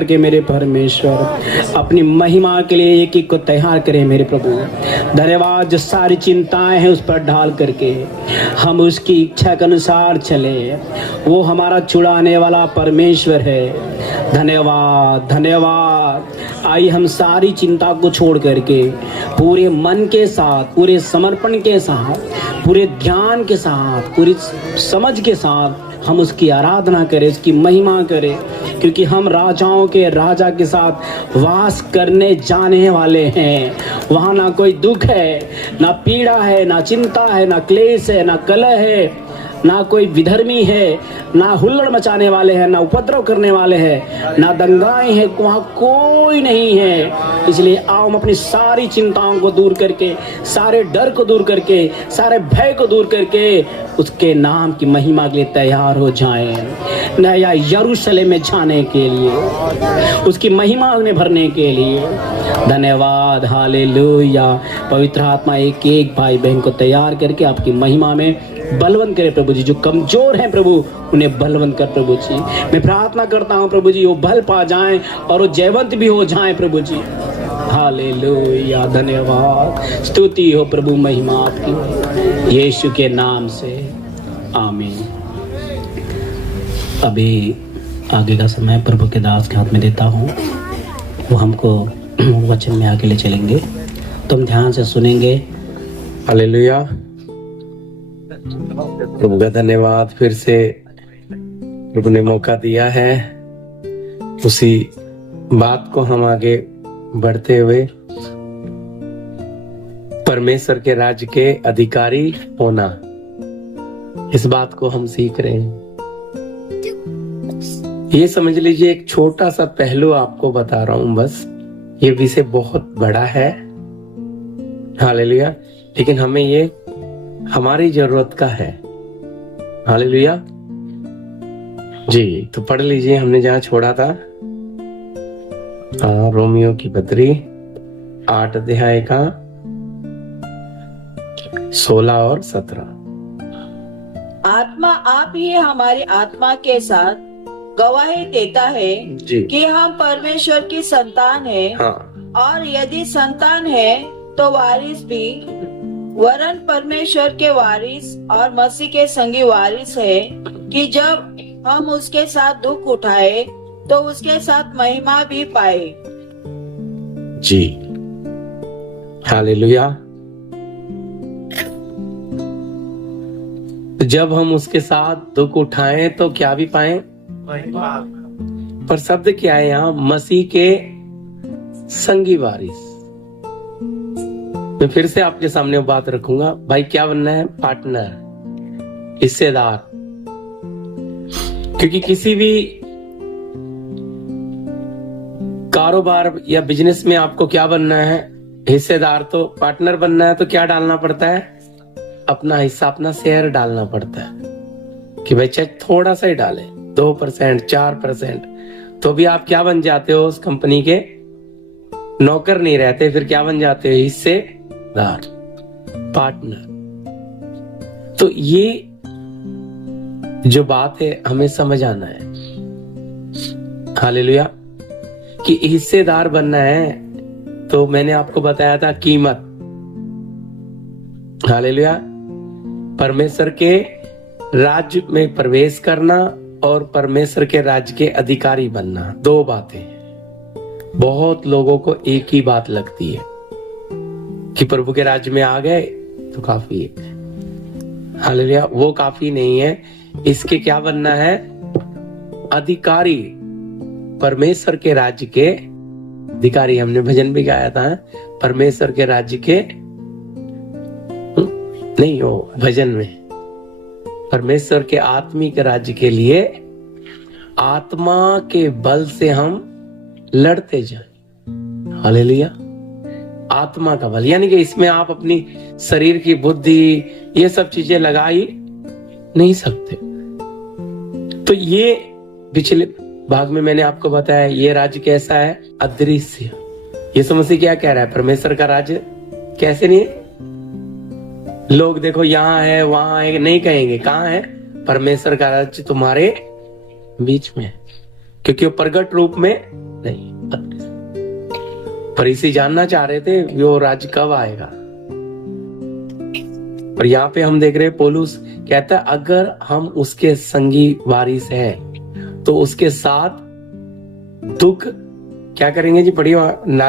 करके मेरे परमेश्वर अपनी महिमा के लिए एक एक को तैयार करें मेरे प्रभु। धन्यवाद, जो सारी चिंताएं हैं उस पर डाल करके हम उसकी इच्छा के अनुसार चले, वो हमारा छुड़ाने वाला परमेश्वर है। धन्यवाद धन्यवाद। आइए हम सारी चिंता को छोड़ करके पूरे मन के साथ, पूरे समर्पण के साथ, पूरे ध्यान के साथ, पूरी समझ के साथ हम उसकी आराधना करें, उसकी महिमा करें, क्योंकि हम राजाओं के राजा के साथ वास करने जाने वाले हैं। वहाँ ना कोई दुख है, ना पीड़ा है, ना चिंता है, ना क्लेश है, ना कलह है, ना कोई विधर्मी है, ना हुल्लड़ मचाने वाले हैं, ना उपद्रव करने वाले हैं, ना दंगाएं हैं, वहाँ कोई नहीं है। इसलिए आओ हम अपनी सारी चिंताओं को दूर करके, सारे डर को दूर करके, सारे भय को दूर करके उसके नाम की महिमा के लिए तैयार हो जाएं, नया यरूशलेम में जाने के लिए, उसकी महिमा में भरने के लिए। धन्यवाद, हालेलुया। पवित्र आत्मा एक एक भाई बहन को तैयार करके आपकी महिमा में बलवंत करे प्रभु जी। जो कमजोर हैं प्रभु, उन्हें बलवंत कर प्रभु जी। मैं प्रार्थना करता हूँ प्रभु जी, वो बल पा जाएं और वो जयवंत भी हो जाएं प्रभु जी। हालेलुया, धन्यवाद, स्तुति हो प्रभु, महिमा आपकी, यीशु के नाम से, आमीन। अभी आगे का समय प्रभु के दास के हाथ में देता हूँ, वो हमको वचन में आगे ले चलेंगे, तो हम ध्यान से सुनेंगे। हालेलुया, प्रभु का धन्यवाद। फिर से प्रभु ने मौका दिया है उसी बात को हम आगे बढ़ते हुए परमेश्वर के राज्य के अधिकारी होना, इस बात को हम सीख रहे हैं। ये समझ लीजिए, एक छोटा सा पहलू आपको बता रहा हूं बस। ये विषय बहुत बड़ा है, हालेलुया, लेकिन हमें ये हमारी जरूरत का है। हालेलुया जी। तो पढ़ लीजिए, हमने जहां छोड़ा था, रोमियो की पत्री 8 अध्याय का 16 और 17। आत्मा आप ही हमारी आत्मा के साथ गवाही देता है कि हम परमेश्वर की संतान है। हाँ। और यदि संतान है तो वारिस भी, वरन परमेश्वर के वारिस और मसीह के संगी वारिस है, कि जब हम उसके साथ दुख उठाए तो उसके साथ महिमा भी पाए। जी, हालेलुया। जब हम उसके साथ दुख उठाएं तो क्या भी पाए, पर शब्द क्या है यहाँ, मसीह के संगी वारिस। मैं फिर से आपके सामने वो बात रखूंगा, भाई क्या बनना है, पार्टनर, हिस्सेदार। क्योंकि किसी भी कारोबार या बिजनेस में आपको क्या बनना है, हिस्सेदार। तो पार्टनर बनना है तो क्या डालना पड़ता है, अपना हिस्सा, अपना शेयर डालना पड़ता है। कि भाई चाहे थोड़ा सा ही डाले, 2%, 4%, तो भी आप क्या बन जाते हो, उस कंपनी के नौकर नहीं रहते, फिर क्या बन जाते हो, हिस्सेदार, पार्टनर। तो ये जो बात है हमें समझ आना है, हालेलुया, कि हिस्सेदार बनना है। तो मैंने आपको बताया था कीमत, हालेलुया, परमेश्वर के राज्य में प्रवेश करना और परमेश्वर के राज्य के अधिकारी बनना, दो बातें। बहुत लोगों को एक ही बात लगती है कि प्रभु के राज्य में आ गए तो काफी है, हालेलुया। वो काफी नहीं है, इसके क्या बनना है, अधिकारी, परमेश्वर के राज्य के अधिकारी। हमने भजन भी गाया था, परमेश्वर के राज्य के, नहीं हो भजन में, परमेश्वर के आत्मिक राज्य के लिए आत्मा के बल से हम लड़ते जाएं, हालेलुया। आत्मा का बल, यानी कि इसमें आप अपनी शरीर की बुद्धि, ये सब चीजें लगा ही नहीं सकते। तो ये पिछले भाग में मैंने आपको बताया, ये राज्य कैसा है, अदृश्य। यीशु मसीह क्या कह रहा है, परमेश्वर का राज्य कैसे नहीं है। लोग देखो यहाँ है वहां है नहीं कहेंगे, कहाँ है, परमेश्वर का राज्य तुम्हारे बीच में है। क्योंकि वो प्रगट रूप में नहीं। फरीसी जानना चाह रहे थे वो राज्य कब आएगा। और यहाँ पे हम देख रहे हैं पौलुस कहता है अगर हम उसके संगी वारिस हैं तो उसके साथ दुख क्या करेंगे जी। पढ़िए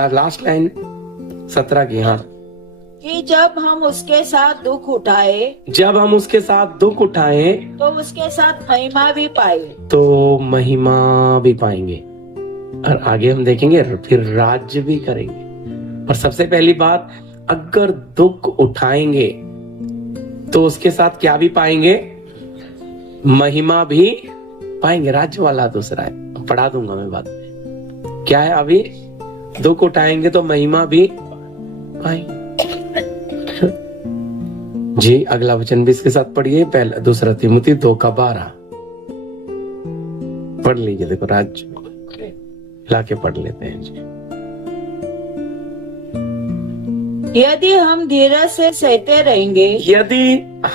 लास्ट लाइन 17 की। हाँ, कि जब हम उसके साथ दुख उठाए जब हम उसके साथ दुख उठाएं तो उसके साथ महिमा भी पाए। तो महिमा भी पाएंगे। और आगे हम देखेंगे फिर राज्य भी करेंगे। और सबसे पहली बात, अगर दुख उठाएंगे तो उसके साथ क्या भी पाएंगे, महिमा भी पाएंगे। राज्य वाला दूसरा है, पढ़ा दूंगा मैं बाद में। क्या है अभी, दुख उठाएंगे तो महिमा भी पाएंगे। जी अगला वचन भी इसके साथ पढ़िए, पहला 2 तीमुथी 2:12 पढ़ लीजिए। देखो राज्य लाके पढ़ लेते हैं जी। यदि हम धीरज से सहते रहेंगे, यदि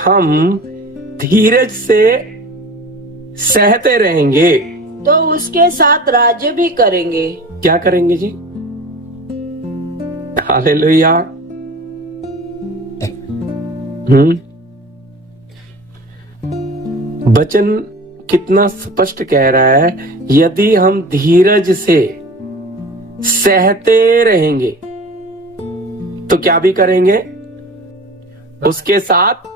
हम धीरज से सहते रहेंगे तो उसके साथ राज्य भी करेंगे। क्या करेंगे जी। हालेलुया। वचन कितना स्पष्ट कह रहा है, यदि हम धीरज से सहते रहेंगे तो क्या भी करेंगे, उसके साथ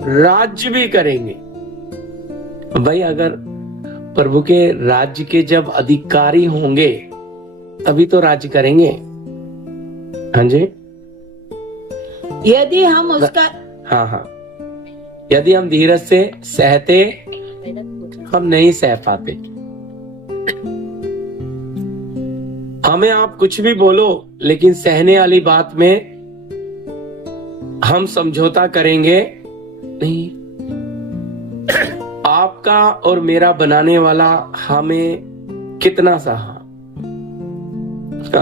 राज्य भी करेंगे। भाई अगर प्रभु के राज्य के जब अधिकारी होंगे तभी तो राज्य करेंगे। हाँ जी, यदि हम उसका हाँ, यदि हम धीरज से सहते, हम नहीं सह पाते। हमें आप कुछ भी बोलो लेकिन सहने वाली बात में हम समझौता करेंगे नहीं। आपका और मेरा बनाने वाला हमें कितना सहा,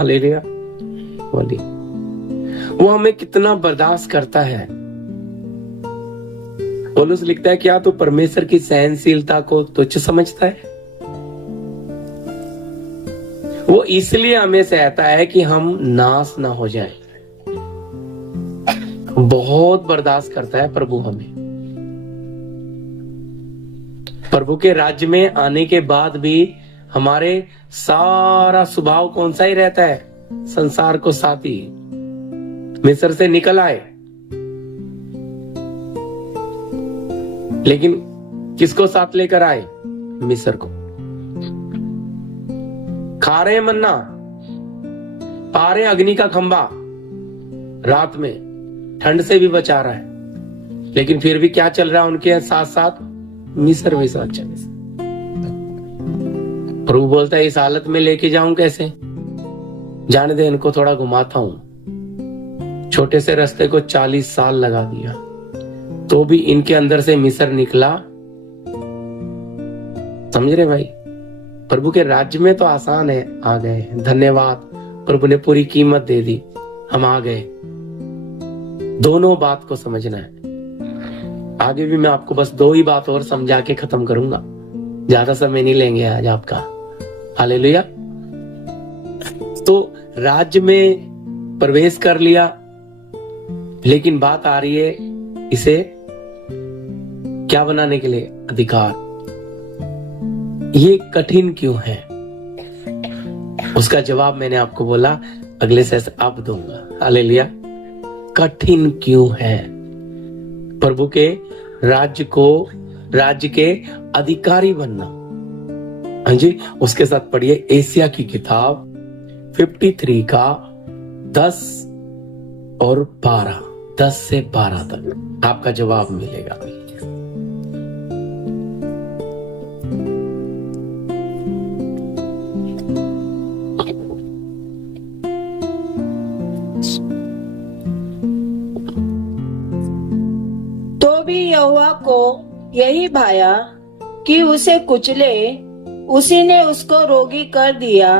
ले लिया बोली, वो हमें कितना बर्दाश्त करता है। पौलुस लिखता है क्या तू परमेश्वर की सहनशीलता को तुच्छ समझता है। वो इसलिए हमें सहता है कि हम नाश ना हो जाए। बहुत बर्दाश्त करता है प्रभु हमें। प्रभु के राज्य में आने के बाद भी हमारे सारा स्वभाव कौन सा ही रहता है, संसार को साथी। मिस्र से निकल आए लेकिन किसको साथ लेकर आए, मिस्र को। खा रहे मन्ना, पा रहे अग्नि का खंबा, रात में ठंड से भी बचा रहा है, लेकिन फिर भी क्या चल रहा है उनके साथ साथ, मिस्र भी साथ चले। प्रभु बोलता है इस हालत में लेके जाऊं कैसे, जाने दे इनको थोड़ा घुमाता हूं। छोटे से रास्ते को 40 साल लगा दिया तो भी इनके अंदर से मिस्र निकला। समझ रहे भाई, प्रभु के राज्य में तो आसान है, आ गए। धन्यवाद, प्रभु ने पूरी कीमत दे दी, हम आ गए। दोनों बात को समझना है। आगे भी मैं आपको बस 2 ही बात और समझा के खत्म करूंगा, ज्यादा समय नहीं लेंगे आज आपका। हालेलुया। तो राज्य में प्रवेश कर लिया, लेकिन बात आ रही है इसे क्या बनाने के लिए, अधिकार। ये कठिन क्यों है, उसका जवाब मैंने आपको बोला अगले से अब दूंगा। हालेलुया। कठिन क्यों है प्रभु के राज्य के अधिकारी बनना। हाँ जी, उसके साथ पढ़िए एशिया की किताब 53 का 10 और 12, 10 से 12 तक आपका जवाब मिलेगा। तो भी यहोवा को यही भाया कि उसे कुचले, उसी ने उसको रोगी कर दिया।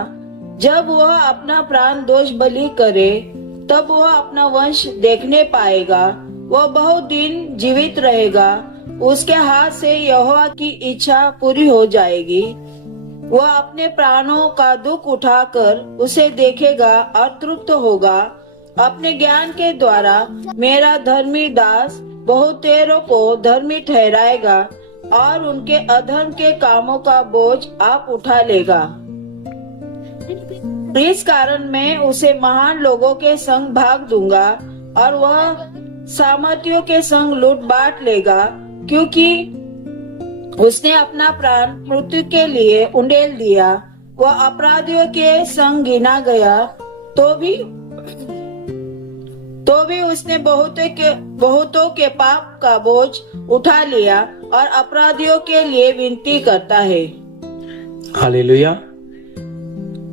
जब वह अपना प्राण दोष बलि करे तब वह अपना वंश देखने पाएगा, वह बहुत दिन जीवित रहेगा। उसके हाथ से यहोवा की इच्छा पूरी हो जाएगी। वह अपने प्राणों का दुख उठाकर उसे देखेगा और तृप्त होगा। अपने ज्ञान के द्वारा मेरा धर्मी दास बहुतेरों को धर्मी ठहराएगा और उनके अधर्म के कामों का बोझ आप उठा लेगा। इस कारण मैं उसे महान लोगों के संग भाग दूंगा और वह सामर्थियों के संग लूट बांट लेगा, क्योंकि उसने अपना प्राण मृत्यु के लिए उंडेल दिया। वह अपराधियों के संग गिना गया तो भी उसने बहुतों के पाप का बोझ उठा लिया और अपराधियों के लिए विनती करता है। हालेलुया।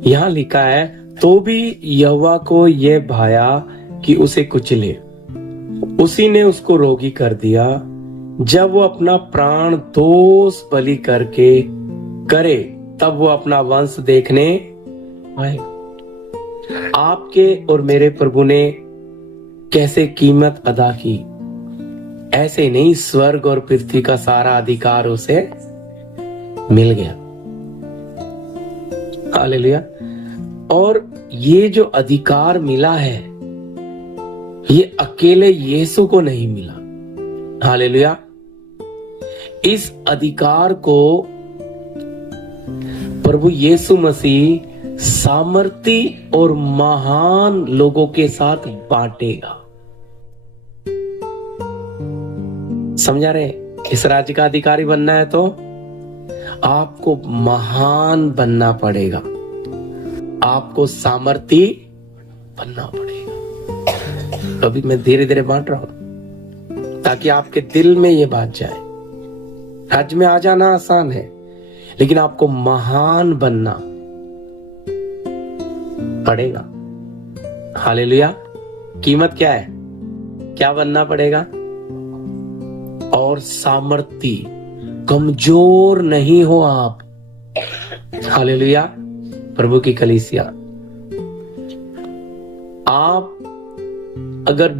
यहाँ लिखा है, तो भी यहोवा को यह भाया कि उसे कुचले, उसी ने उसको रोगी कर दिया। जब वो अपना प्राण दोष बलि करके करे, तब वो अपना वंश देखने आए। आपके और मेरे प्रभु ने कैसे कीमत अदा की, ऐसे नहीं, स्वर्ग और पृथ्वी का सारा अधिकार उसे मिल गया। हालेलुया। और ये जो अधिकार मिला है, ये अकेले यीशु को नहीं मिला। हालेलुया। इस अधिकार को प्रभु यीशु मसीह सामर्थी और महान लोगों के साथ बांटेगा। समझा रहे? इस राज्य का अधिकारी बनना है तो आपको महान बनना पड़ेगा, आपको सामर्थी बनना पड़ेगा। अभी मैं धीरे धीरे बांट रहा हूं ताकि आपके दिल में ये बात जाए। राज्य में आ जाना आसान है, लेकिन आपको महान बनना पड़ेगा। हालेलुया। कीमत क्या है? क्या बनना पड़ेगा? और सामर्थी, कमजोर नहीं हो आप। हालेलुया। प्रभु की कलीसिया, आप अगर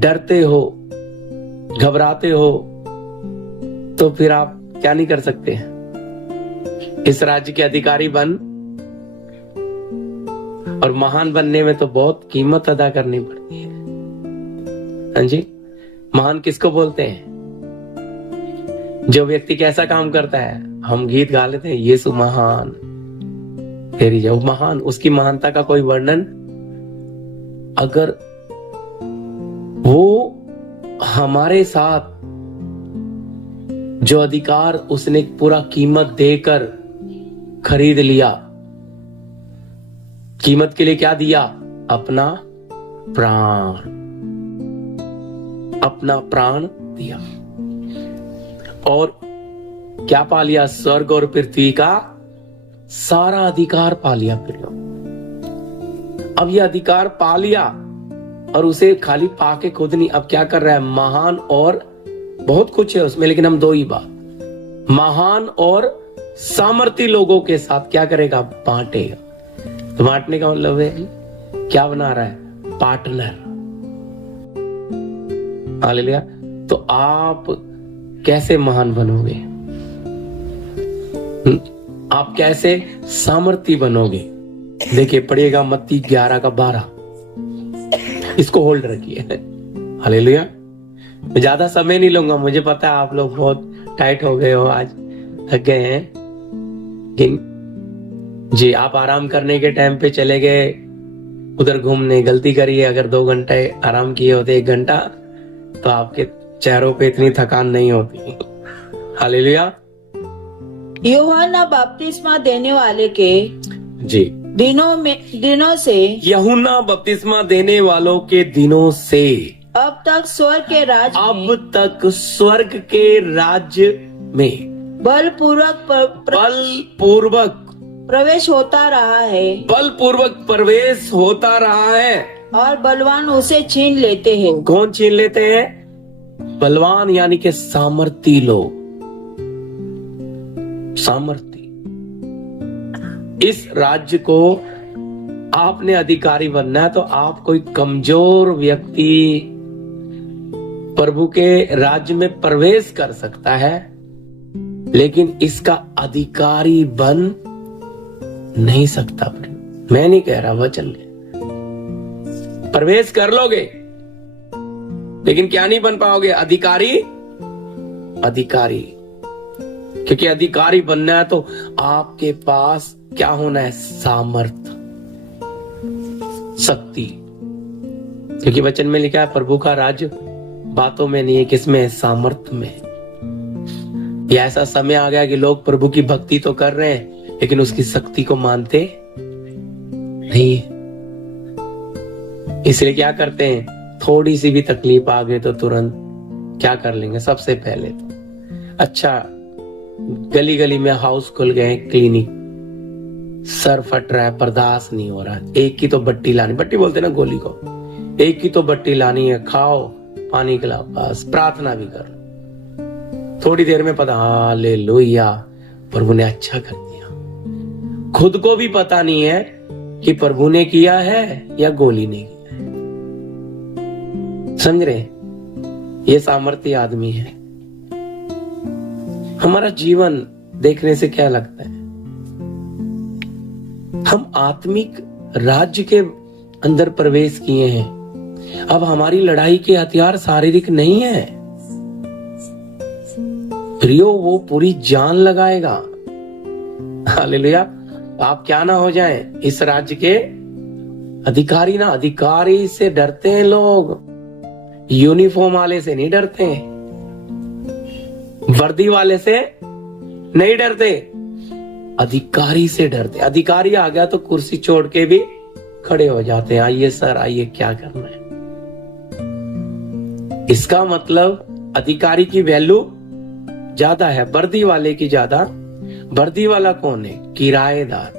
डरते हो, घबराते हो, तो फिर आप क्या नहीं कर सकते? इस राज्य के अधिकारी बन, और महान बनने में तो बहुत कीमत अदा करनी पड़ती है। हाँ जी। महान किसको बोलते हैं? जो व्यक्ति कैसा काम करता है, हम गीत गा लेते हैं, यीशु महान, फिर जो महान, उसकी महानता का कोई वर्णन, अगर वो हमारे साथ जो अधिकार उसने पूरा कीमत देकर खरीद लिया, कीमत के लिए क्या दिया? अपना प्राण दिया। और क्या पा लिया? स्वर्ग और पृथ्वी का सारा अधिकार पा लिया। फिर अब ये अधिकार पा लिया और उसे खाली पाके खुद नहीं, अब क्या कर रहा है? महान, और बहुत कुछ है उसमें, लेकिन हम दो ही बात, महान और सामर्थी लोगों के साथ क्या करेगा? बांटेगा। तो बांटने का मतलब है क्या बना रहा है? पार्टनर। हालेलुया। तो आप कैसे महान बनोगे? आप कैसे सामर्थी बनोगे? देखिए, पढ़िएगा मत्ती 11:12। इसको होल्ड रखिए। हालेलुया। मैं ज्यादा समय नहीं लूंगा, मुझे पता है आप लोग बहुत टाइट हो गए हो, आज थक गए हैं। जी, आप आराम करने के टाइम पे चले गए उधर घूमने, गलती करिए। अगर 2 घंटे आराम किए होते, 1 घंटा, तो आपके चेहरों पे इतनी थकान नहीं होती। हालेलुया। यूहन्ना बपतिस्मा देने वाले के जी दिनों से, यूहन्ना बपतिस्मा देने वालों के दिनों से अब तक स्वर्ग के राज्य में बलपूर्वक प्रवेश होता रहा है, बलपूर्वक प्रवेश होता रहा है, और बलवान उसे छीन लेते हैं। कौन छीन लेते हैं? बलवान, यानी कि सामर्थी लोग। सामर्थी। इस राज्य को आपने अधिकारी बनना है, तो आप कोई कमजोर व्यक्ति प्रभु के राज्य में प्रवेश कर सकता है, लेकिन इसका अधिकारी बन नहीं सकता। मैं नहीं कह रहा, वचन में प्रवेश कर लोगे, लेकिन क्या नहीं बन पाओगे? अधिकारी। अधिकारी, क्योंकि अधिकारी बनना है तो आपके पास क्या होना है? सामर्थ्य, शक्ति। क्योंकि वचन में लिखा है प्रभु का राज्य बातों में नहीं है, किसमें है? सामर्थ्य में। यह ऐसा समय आ गया कि लोग प्रभु की भक्ति तो कर रहे हैं, लेकिन उसकी शक्ति को मानते नहीं। इसलिए क्या करते हैं? थोड़ी सी भी तकलीफ आ गई तो तुरंत क्या कर लेंगे? सबसे पहले तो अच्छा, गली गली में हाउस खुल गए, क्लिनिक, सर फट रहा है, बर्दाश्त नहीं हो रहा, एक की तो बट्टी लानी, बट्टी बोलते ना गोली को, एक की तो बट्टी लानी है, खाओ पानी खिलाओ, बस प्रार्थना भी कर लो। थोड़ी देर में पता, हालेलुया, प्रभु ने अच्छा कर दिया। खुद को भी पता नहीं है कि प्रभु ने किया है या गोली ने किया है। समझ रहे? ये सामर्थ्य आदमी है। हमारा जीवन देखने से क्या लगता है? हम आत्मिक राज्य के अंदर प्रवेश किए हैं। अब हमारी लड़ाई के हथियार शारीरिक नहीं है प्रियो, वो पूरी जान लगाएगा। हालेलुया। आप क्या ना हो जाएं इस राज्य के अधिकारी ना। अधिकारी से डरते हैं लोग, यूनिफॉर्म वाले से नहीं डरते हैं, वर्दी वाले से नहीं डरते, अधिकारी से डरते। अधिकारी आ गया तो कुर्सी छोड़ के भी खड़े हो जाते हैं, आइए सर आइए, क्या करना है। इसका मतलब अधिकारी की वैल्यू ज्यादा है वर्दी वाले की ज्यादा। वर्दी वाला कौन है? किराएदार।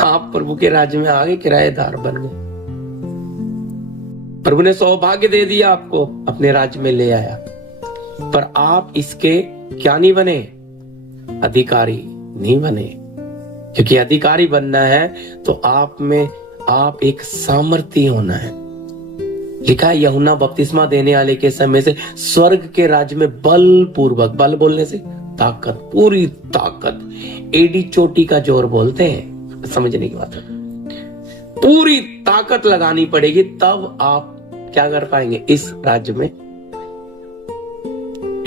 आप प्रभु के राज्य में आगे किराएदार बन गए। प्रभु ने सौभाग्य दे दिया, आपको अपने राज्य में ले आया, पर आप इसके क्या नहीं बने? अधिकारी नहीं बने। क्योंकि अधिकारी बनना है तो आप में आप एक सामर्थ्य होना है। लिखा है यूहन्ना बपतिस्मा देने वाले के समय से स्वर्ग के राज्य में बल पूर्वक, बल बोलने से ताकत, पूरी ताकत, एडी चोटी का जोर बोलते हैं, समझने की बात है। पूरी ताकत लगानी पड़ेगी, तब आप क्या कर पाएंगे इस राज्य में।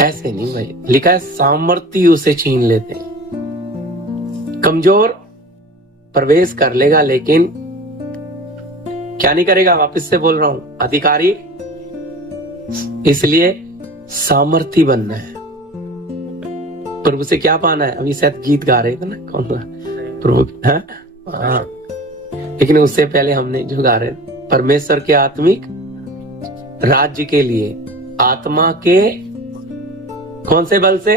ऐसे नहीं भाई, लिखा है सामर्थ्य उसे छीन लेते हैं। कमजोर प्रवेश कर लेगा, लेकिन क्या नहीं करेगा? वापस से बोल रहा हूं, अधिकारी। इसलिए सामर्थ्य बनना है। प्रभु से क्या पाना है? अभी शायद गीत गा रहे थे ना, कौन गा? प्रभु, हाँ। लेकिन उससे पहले हमने जो गा रहे, परमेश्वर के आत्मिक राज्य के लिए आत्मा के कौन से बल से?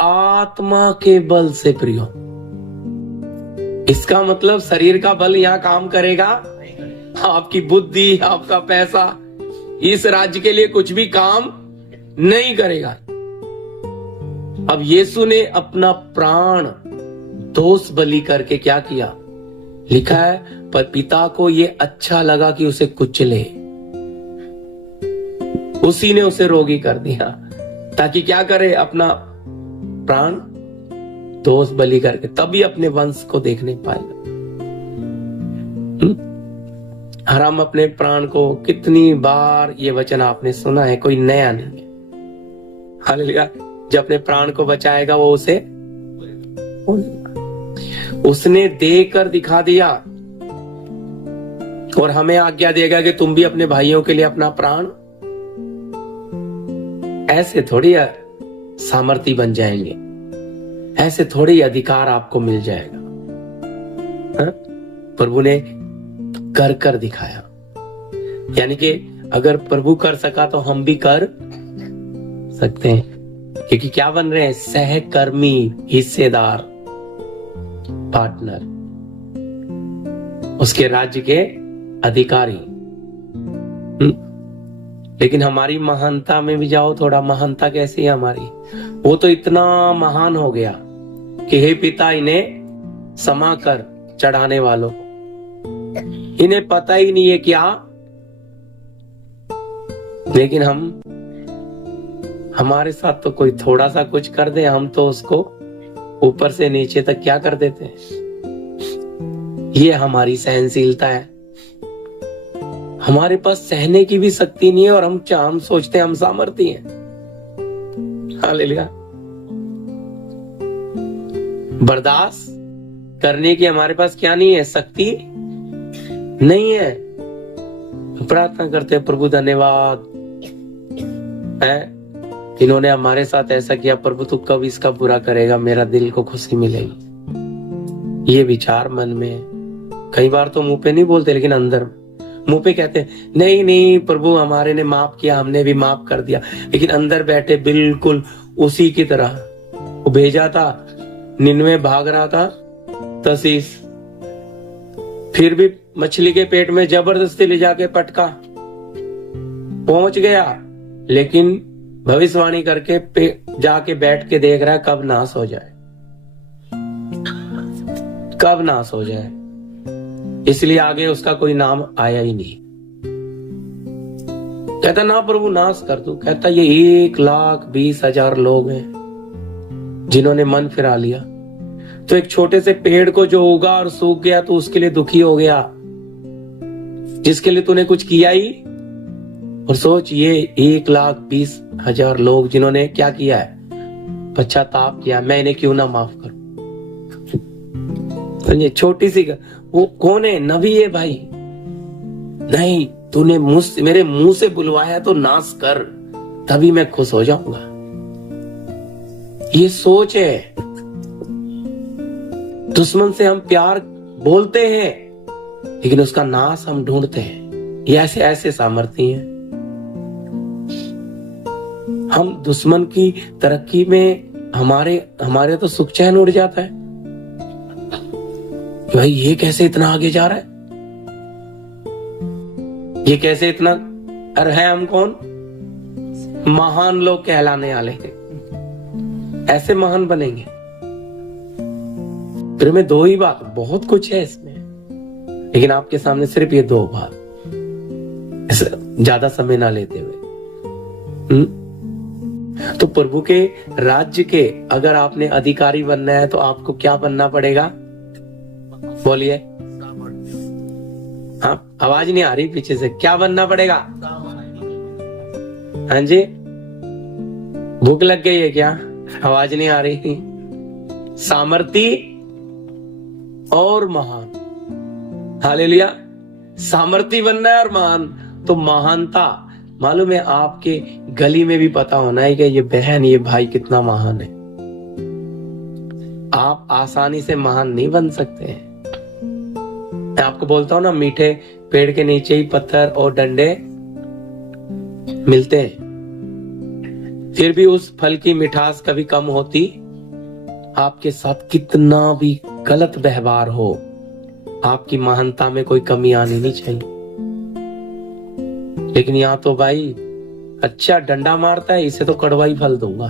आत्मा के बल से प्रियो। इसका मतलब शरीर का बल यहां काम करेगा, आपकी बुद्धि, आपका पैसा इस राज्य के लिए कुछ भी काम नहीं करेगा। अब यीशु ने अपना प्राण दोष बलि करके क्या किया? लिखा है पर पिता को ये अच्छा लगा कि उसे कुचले, उसी ने उसे रोगी कर दिया, ताकि क्या करे? अपना प्राण दोष बलि करके तभी अपने वंश को देखने पाएगा। और हम अपने प्राण को कितनी बार, ये वचन आपने सुना है, कोई नया नहीं है। हालेलुया। जब अपने प्राण को बचाएगा वो उसे उसने देकर दिखा दिया, और हमें आज्ञा देगा कि तुम भी अपने भाइयों के लिए अपना प्राण। ऐसे थोड़ी सामर्थ्य बन जाएंगे, ऐसे थोड़ी अधिकार आपको मिल जाएगा। हा? प्रभु ने कर कर दिखाया, यानी कि अगर प्रभु कर सका तो हम भी कर सकते हैं। क्योंकि क्या बन रहे हैं? सहकर्मी, हिस्सेदार, पार्टनर, उसके राज्य के अधिकारी। लेकिन हमारी महानता में भी जाओ थोड़ा, महानता कैसी है हमारी? वो तो इतना महान हो गया कि हे पिता, इन्हें क्षमा कर चढ़ाने वालों को, इन्हें पता ही नहीं है क्या। लेकिन हमारे साथ तो कोई थोड़ा सा कुछ कर दे, हम तो उसको ऊपर से नीचे तक क्या कर देते हैं। ये हमारी सहनशीलता है। हमारे पास सहने की भी शक्ति नहीं है और हम सोचते हैं हम सामर्थी हैं। हालेलुया। बर्दाश्त करने की हमारे पास क्या नहीं है, शक्ति नहीं है। प्रार्थना करते हैं, प्रभु धन्यवाद है, इन्होंने हमारे साथ ऐसा किया, प्रभु तू कब इसका बुरा करेगा, मेरा दिल को खुशी मिलेगी। ये विचार मन में, कई बार तो मुंह पे नहीं बोलते लेकिन अंदर मुंह पे कहते हैं नहीं नहीं प्रभु हमारे ने माफ किया, हमने भी माफ कर दिया, लेकिन अंदर बैठे बिल्कुल उसी की तरह। वो भेजा था, निन्वे भाग रहा था, तसीस फिर भी मछली के पेट में जबरदस्ती ले जाके पटका, पहुंच गया, लेकिन भविष्यवाणी करके जाके बैठ के देख रहा है कब नाश हो जाए, कब नाश हो जाए। इसलिए आगे उसका कोई नाम आया ही नहीं। कहता ना प्रभु नाश कर दो। कहता ये 1,20,000 लोग हैं जिन्होंने मन फिरा लिया। तो एक छोटे से पेड़ को जो उगा और सूख गया तो उसके लिए दुखी हो गया, जिसके लिए तूने कुछ किया ही। और सोच ये 1,20,000 लोग जिन्होंने क्या किया है, पश्चाताप किया, मैं इन्हें क्यों ना माफ करूं। तो ये छोटी सी, वो कौन है, नबी है भाई। नहीं तूने मेरे मुंह से बुलवाया तो नाश कर, तभी मैं खुश हो जाऊंगा। ये सोच है। दुश्मन से हम प्यार बोलते हैं लेकिन उसका नाश हम ढूंढते हैं। ये ऐसे ऐसे सामर्थ्य हैं। हम दुश्मन की तरक्की में हमारे तो सुख चैन उड़ जाता है। भाई ये कैसे इतना आगे जा रहा है, ये कैसे इतना, अरे है हम कौन, महान लोग कहलाने वाले थे, ऐसे महान बनेंगे। फिर में 2 ही बात, बहुत कुछ है इसमें, लेकिन आपके सामने सिर्फ ये 2 बात, ज्यादा समय ना लेते हुए। तो प्रभु के राज्य के अगर आपने अधिकारी बनना है तो आपको क्या बनना पड़ेगा, बोलिए। हाँ आवाज नहीं आ रही पीछे से, क्या बनना पड़ेगा। हाँ जी, भूख लग गई है क्या, आवाज नहीं आ रही। सामर्थी और महान, हालेलुया। सामर्थी बनना है और महान। तो महानता मालूम है, आपके गली में भी पता होना है कि ये बहन ये भाई कितना महान है। आप आसानी से महान नहीं बन सकते हैं। मैं आपको बोलता हूं ना, मीठे पेड़ के नीचे ही पत्थर और डंडे मिलते हैं, फिर भी उस फल की मिठास कभी कम होती। आपके साथ कितना भी गलत व्यवहार हो, आपकी महानता में कोई कमी आनी नहीं चाहिए। लेकिन यहाँ तो भाई अच्छा डंडा मारता है, इसे तो कड़वा ही फल दूंगा।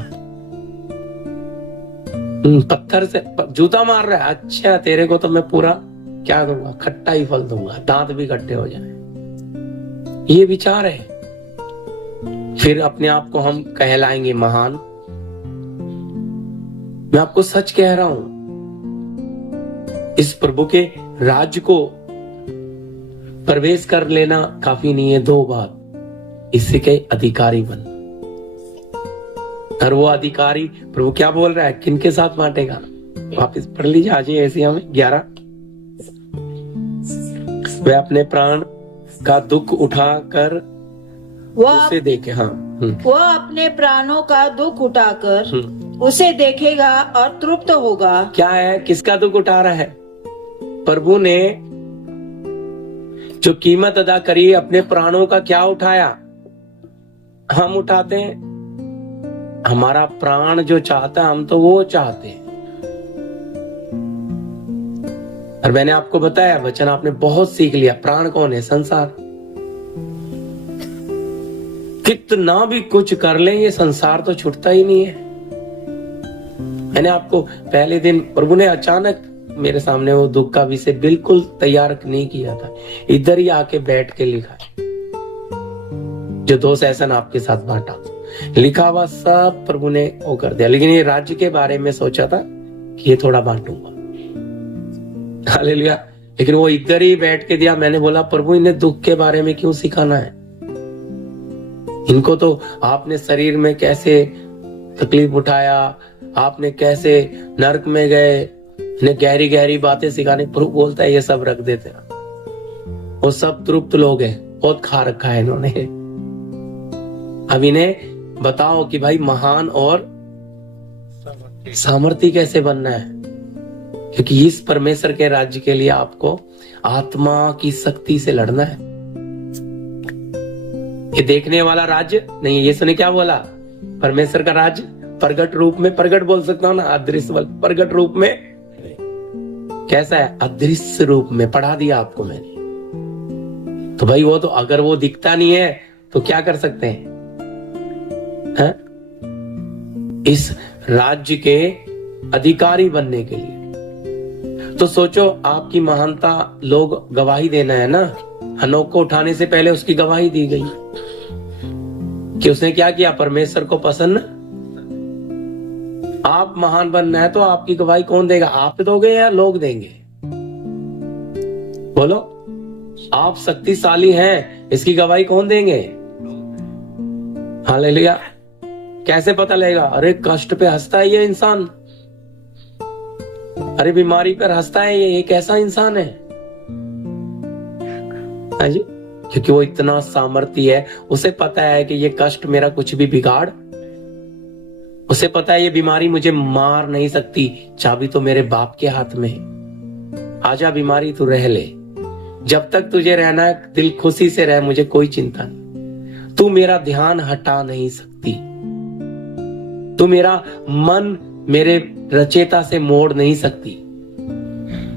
पत्थर से जूता मार रहा है, अच्छा तेरे को तो मैं पूरा क्या दूंगा, खट्टा ही फल दूंगा, दांत भी खट्टे हो जाए। ये विचार है। फिर अपने आप को हम कहलाएंगे महान। मैं आपको सच कह रहा हूं, इस प्रभु के राज्य को प्रवेश कर लेना काफी नहीं है। 2 बात, इससे के अधिकारी बनना। और वो अधिकारी प्रभु क्या बोल रहा है, किनके साथ बांटेगा। वापिस पढ़ लीजिए आज एशिया में 11। वे अपने प्राण का दुख उठाकर उसे देखे। हाँ वह अपने प्राणों का दुख उठाकर उसे देखेगा और तृप्त होगा। क्या है, किसका दुख उठा रहा है, प्रभु ने जो कीमत अदा करी, अपने प्राणों का क्या उठाया। हम उठाते हैं, हमारा प्राण जो चाहता है हम तो वो चाहते हैं। और मैंने आपको बताया, वचन आपने बहुत सीख लिया, प्राण कौन है, संसार। कितना भी कुछ कर ले ये संसार तो छूटता ही नहीं है। मैंने आपको पहले दिन प्रभु ने अचानक मेरे सामने वो दुख का विषय बिल्कुल तैयार नहीं किया था, इधर ही आके बैठ के लिखा है। जो 2 सेशन आपके साथ बांटा, लिखा हुआ सब प्रभु ने वो कर दिया। लेकिन ये राज्य के बारे में सोचा था, कि ये थोड़ा बांटूंगा। हालेलुया। लेकिन वो इधर ही बैठ के दिया। मैंने बोला प्रभु इन्हें दुख के बारे में क्यों सिखाना है? इनको तो आपने शरीर में कैसे तकलीफ उठाया, आपने कैसे नरक में गए, इन्हें गहरी गहरी बातें सिखाने। प्रभु बोलता है ये सब रख देते हैं, वो सब तृप्त लोग हैं, बहुत खा रखा है इन्होंने। अब इन्हें बताओ कि भाई महान और सामर्थी कैसे बनना है, क्योंकि इस परमेश्वर के राज्य के लिए आपको आत्मा की शक्ति से लड़ना है। ये देखने वाला राज्य नहीं, यीशु ने क्या बोला? परमेश्वर का राज्य प्रगट रूप में, प्रगट बोल सकता हूं ना, अदृश्य वाला, प्रगट रूप में कैसा है? अदृश्य रूप में। पढ़ा दिया आपको मैंने। तो भाई वो तो अगर वो दिखता नहीं है तो क्या कर सकते हैं? है? इस राज्य के अधिकारी बनने के लिए तो सोचो, आपकी महानता लोग गवाही देना है ना। हनोक को उठाने से पहले उसकी गवाही दी गई कि उसने क्या किया? परमेश्वर को पसंद। आप महान बनना है तो आपकी गवाही कौन देगा? आप दोगे या लोग देंगे? बोलो। आप शक्तिशाली हैं, इसकी गवाही कौन देंगे? हालेलुया। कैसे पता लगेगा? अरे कष्ट पे हंसता है ये इंसान, अरे बीमारी पर हंसता है ये कैसा इंसान है? हाँ जी, क्योंकि वो इतना सामर्थी है। उसे पता है कि ये कष्ट मेरा कुछ भी बिगाड़, उसे पता है ये बीमारी मुझे मार नहीं सकती, चाबी तो मेरे बाप के हाथ में है। आजा बीमारी तू रह ले, जब तक तुझे रहना है दिल खुशी से रह, मुझे कोई चिंता नहीं। तू मेरा ध्यान हटा नहीं सकती, तू मेरा मन मेरे रचेता से मोड़ नहीं सकती,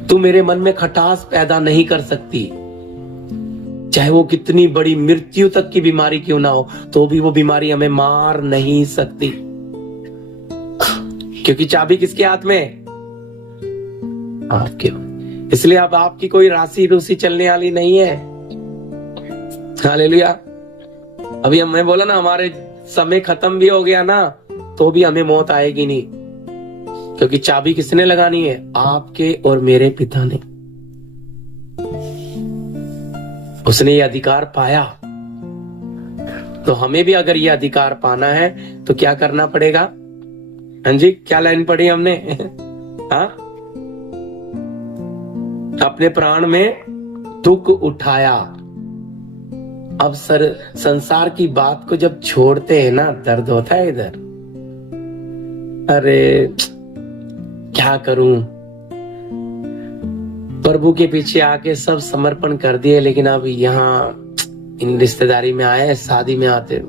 तू मेरे मन में खटास पैदा नहीं कर सकती। चाहे वो कितनी बड़ी मृत्यु तक की बीमारी क्यों ना हो, तो भी वो बीमारी हमें मार नहीं सकती, क्योंकि चाबी किसके हाथ में? आपके। इसलिए अब आपकी कोई राशि रूसी चलने वाली नहीं है। हालेलुया। अभी हमने बोला ना, हमारे समय खत्म भी हो गया ना तो भी हमें मौत आएगी नहीं, क्योंकि चाबी किसने लगानी है? आपके और मेरे पिता ने। उसने ये अधिकार पाया, तो हमें भी अगर ये अधिकार पाना है तो क्या करना पड़ेगा? हाँ जी, क्या लाइन पढ़ी हमने? हाँ, अपने प्राण में दुख उठाया। अब संसार की बात को जब छोड़ते हैं ना, दर्द होता है इधर। अरे क्या करूं, प्रभु के पीछे आके सब समर्पण कर दिए, लेकिन अब यहाँ इन रिश्तेदारी में आए, शादी में आते,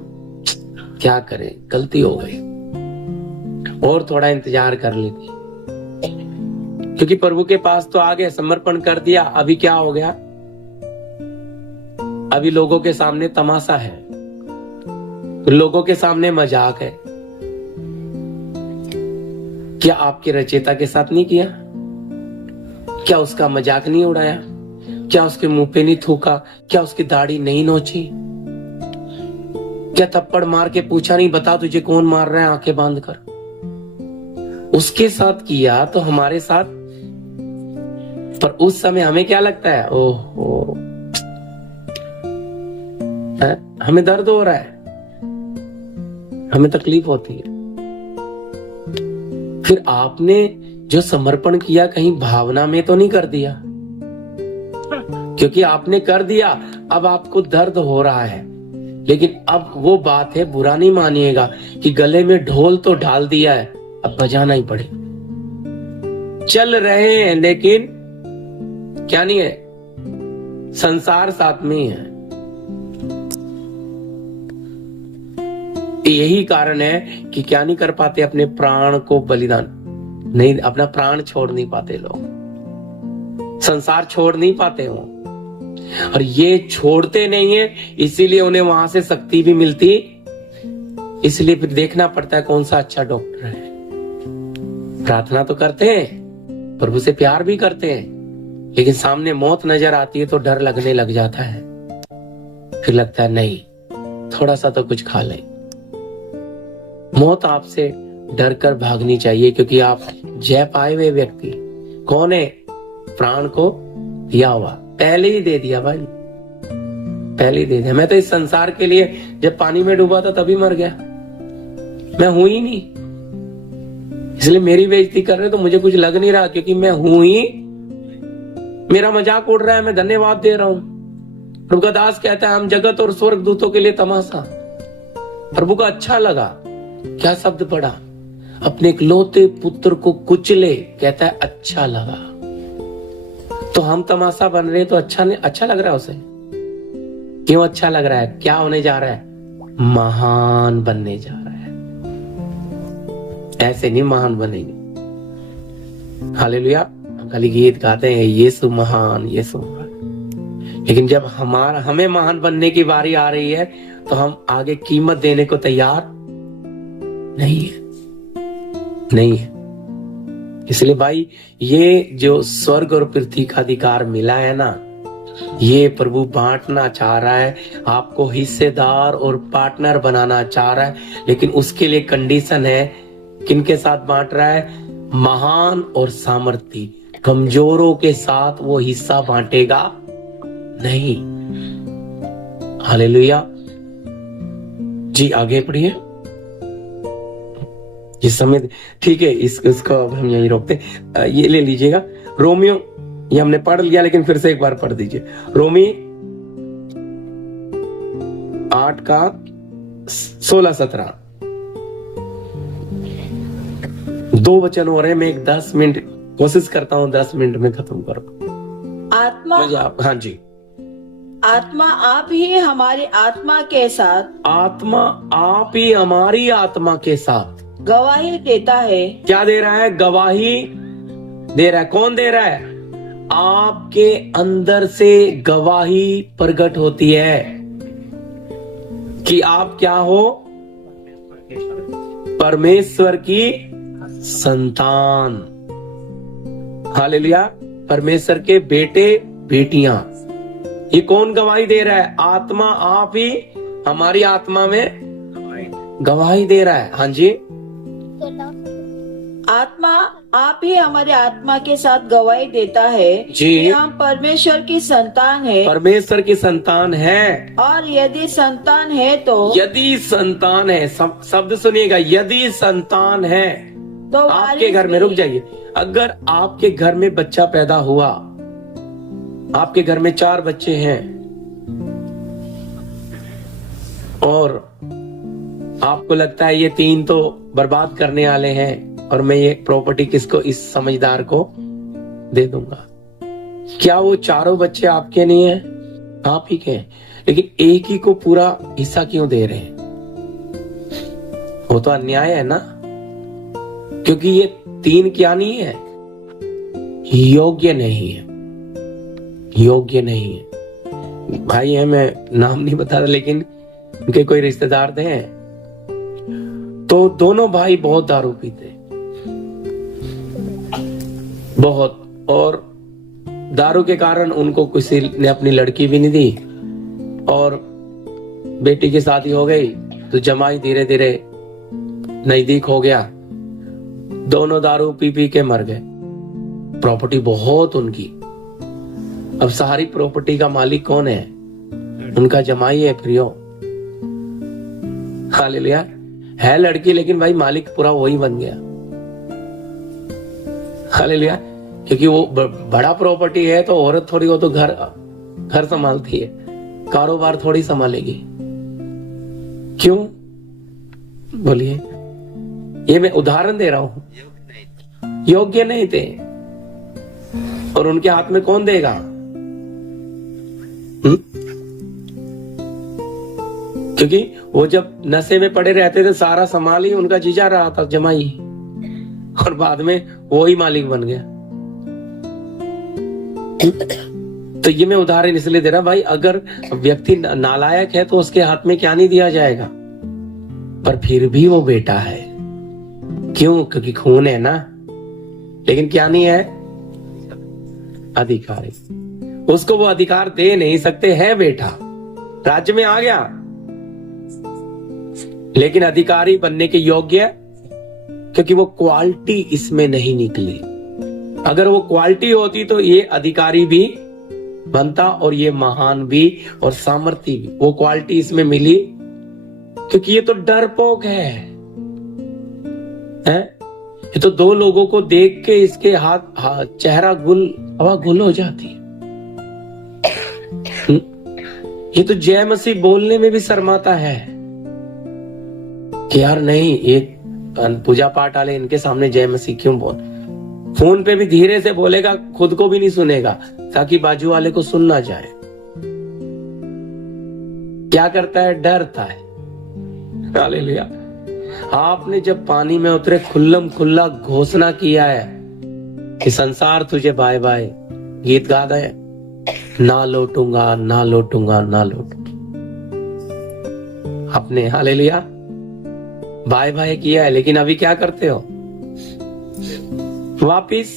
क्या करें, गलती हो गई, और थोड़ा इंतजार कर लेती, क्योंकि प्रभु के पास तो आ गए, समर्पण कर दिया। अभी क्या हो गया? अभी लोगों के सामने तमाशा है, लोगों के सामने मजाक है। क्या आपके रचेता के साथ नहीं किया? क्या उसका मजाक नहीं उड़ाया? क्या उसके मुंह पे नहीं थूका? क्या उसकी दाढ़ी नहीं नोची? क्या थप्पड़ मार के पूछा नहीं, बता तुझे कौन मार रहा है, आंखें बांध कर? उसके साथ किया तो हमारे साथ। पर उस समय हमें क्या लगता है? ओहो, हमें दर्द हो रहा है, हमें तकलीफ होती है। फिर आपने जो समर्पण किया कहीं भावना में तो नहीं कर दिया? क्योंकि आपने कर दिया, अब आपको दर्द हो रहा है, लेकिन अब वो बात है, बुरा नहीं मानिएगा, कि गले में ढोल तो डाल दिया है, अब बजाना ही पड़े। चल रहे हैं लेकिन क्या नहीं है? संसार साथ में ही है। यही कारण है कि क्या नहीं कर पाते, अपने प्राण को बलिदान नहीं, अपना प्राण छोड़ नहीं पाते लोग, संसार छोड़ नहीं पाते हो। और ये छोड़ते नहीं है, इसीलिए उन्हें वहां से शक्ति भी मिलती, इसलिए फिर देखना पड़ता है कौन सा अच्छा डॉक्टर है। प्रार्थना तो करते हैं, प्रभु से प्यार भी करते हैं, लेकिन सामने मौत नजर आती है तो डर लगने लग जाता है। फिर लगता है नहीं, थोड़ा सा तो कुछ खा लें। मौत आपसे डर कर भागनी चाहिए, क्योंकि आप जय पाए हुए व्यक्ति कौन है? प्राण को दिया हुआ, पहले ही दे दिया भाई, पहले ही दे दिया। मैं तो इस संसार के लिए जब पानी में डूबा था तभी मर गया, मैं हूं ही नहीं। इसलिए मेरी बेइज्जती कर रहे तो मुझे कुछ लग नहीं रहा, क्योंकि मैं हूं ही। मेरा मजाक उड़ रहा है, मैं धन्यवाद दे रहा हूं। प्रभु का दास कहता है हम जगत और स्वर्ग दूतों के लिए तमाशा। प्रभु को अच्छा लगा, क्या शब्द पढ़ा, अपने इकलौते पुत्र को कुचले, कहता है अच्छा लगा। तो हम तमाशा बन रहे तो अच्छा नहीं, अच्छा लग रहा है उसे। क्यों अच्छा लग रहा है? क्या होने जा रहा है? महान बनने जा रहा है। ऐसे नहीं महान बनेंगे। हालेलुया। हम खाली गीत गाते हैं यीशु महान, यीशु महान, लेकिन जब हमें महान बनने की बारी आ रही है तो हम आगे कीमत देने को तैयार नहीं है, नहीं है। इसलिए भाई ये जो स्वर्ग और पृथ्वी का अधिकार मिला है ना, ये प्रभु बांटना चाह रहा है, आपको हिस्सेदार और पार्टनर बनाना चाह रहा है। लेकिन उसके लिए कंडीशन है, किनके साथ बांट रहा है? महान और सामर्थी, कमजोरों के साथ वो हिस्सा बांटेगा नहीं। हालेलुया जी। आगे पढ़िए। इस समय ठीक है, इसको अब हम यहीं रोकते। ये ले लीजिएगा रोमियो, ये हमने पढ़ लिया लेकिन फिर से एक बार पढ़ दीजिए। रोमी 8 का 16-17 2 वचन हो रहे हैं। मैं एक 10 मिनट कोशिश करता हूँ 10 मिनट में खत्म करो। आत्मा हाँ जी। आत्मा आप ही हमारी आत्मा के साथ, आत्मा आप ही हमारी आत्मा के साथ गवाही देता है। क्या दे रहा है? गवाही दे रहा है। कौन दे रहा है? आपके अंदर से गवाही प्रकट होती है कि आप क्या हो? परमेश्वर की संतान। हालेलुया। परमेश्वर के बेटे बेटियां। ये कौन गवाही दे रहा है? आत्मा आप ही हमारी आत्मा में गवाही दे रहा है। हाँ जी। आत्मा आप ही हमारे आत्मा के साथ गवाही देता है जी, कि हम परमेश्वर की संतान है। परमेश्वर की संतान है। और यदि संतान है तो, यदि संतान है, शब्द सुनिएगा, यदि संतान है तो आपके घर में, रुक जाइए, अगर आपके घर में बच्चा पैदा हुआ, आपके घर में 4 बच्चे हैं और आपको लगता है ये 3 तो बर्बाद करने वाले हैं और मैं ये प्रॉपर्टी किसको? इस समझदार को दे दूंगा। क्या वो 4 बच्चे आपके नहीं हैं? आप ही के हैं, लेकिन एक ही को पूरा हिस्सा क्यों दे रहे हैं? वो तो अन्याय है ना, क्योंकि ये 3 क्या नहीं है? योग्य नहीं है, योग्य नहीं है। भाई है, मैं नाम नहीं बता रहा, लेकिन उनके कोई रिश्तेदार थे, तो दोनों भाई बहुत दारू पीते, बहुत, और दारू के कारण उनको किसी ने अपनी लड़की भी नहीं दी और बेटी की शादी हो गई तो जमाई धीरे धीरे नजदीक हो गया। दोनों दारू पी पी के मर गए। प्रॉपर्टी बहुत उनकी। अब सारी प्रॉपर्टी का मालिक कौन है? उनका जमाई है, प्रियो। हालेलुया। है लड़की, लेकिन भाई मालिक पूरा वही बन गया। हालेलुया। क्योंकि वो बड़ा प्रॉपर्टी है तो औरत थोड़ी, वो तो घर संभालती है, कारोबार थोड़ी संभालेगी। क्यों? बोलिए। ये मैं उदाहरण दे रहा हूं। योग्य नहीं थे, और उनके हाथ में कौन देगा? क्योंकि वो जब नशे में पड़े रहते थे, सारा संभाल ही उनका जीजा रहा था, जमाई, और बाद में वो ही मालिक बन गया। तो ये मैं उदाहरण इसलिए दे रहा भाई, अगर व्यक्ति नालायक है तो उसके हाथ में क्या नहीं दिया जाएगा, पर फिर भी वो बेटा है। क्यों? क्योंकि खून है ना, लेकिन क्या नहीं है? अधिकारी। उसको वो अधिकार दे नहीं सकते। है बेटा, राज्य में आ गया, लेकिन अधिकारी बनने के योग्य क्योंकि वो क्वालिटी इसमें नहीं निकली। अगर वो क्वालिटी होती तो ये अधिकारी भी बनता और ये महान भी और सामर्थ्य भी। वो क्वालिटी इसमें मिली क्योंकि ये तो डरपोक है? ये तो दो लोगों को देख के इसके हाथ चेहरा हवा गुल हो जाती है। ये तो जय मसीह बोलने में भी शर्माता है कि यार नहीं, ये पूजा पाठ वाले इनके सामने जय मसीह क्यों बोल। फोन पे भी धीरे से बोलेगा, खुद को भी नहीं सुनेगा ताकि बाजू वाले को सुन ना जाए। क्या करता है? डरता है। हालेलुया। आपने जब पानी में उतरे खुल्लम खुल्ला घोषणा किया है कि संसार तुझे बाय बाय, गीत गाता है, ना लौटूंगा ना लौटूंगा ना लौटूंगा। आपने हालेलुया बाय बाय किया है, लेकिन अभी क्या करते हो? वापिस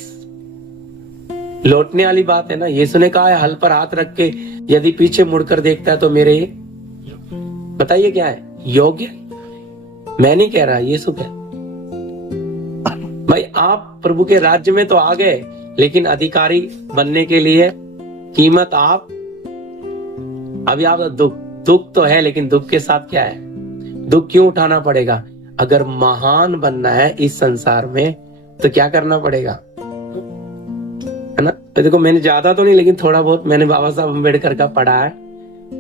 लौटने वाली बात है ना। यीशु ने कहा है हल पर हाथ रख के यदि पीछे मुड़कर देखता है तो मेरे, बताइए क्या है? योग्य। मैं नहीं कह रहा, यीशु कह। भाई आप प्रभु के राज्य में तो आ गए, लेकिन अधिकारी बनने के लिए कीमत आप अभी आप दुख तो है, लेकिन दुख के साथ क्या है? दुख क्यों उठाना पड़ेगा? अगर महान बनना है इस संसार में तो क्या करना पड़ेगा, है ना? तो देखो, मैंने ज्यादा तो नहीं, लेकिन थोड़ा बहुत मैंने बाबा साहब अम्बेडकर का पढ़ा है,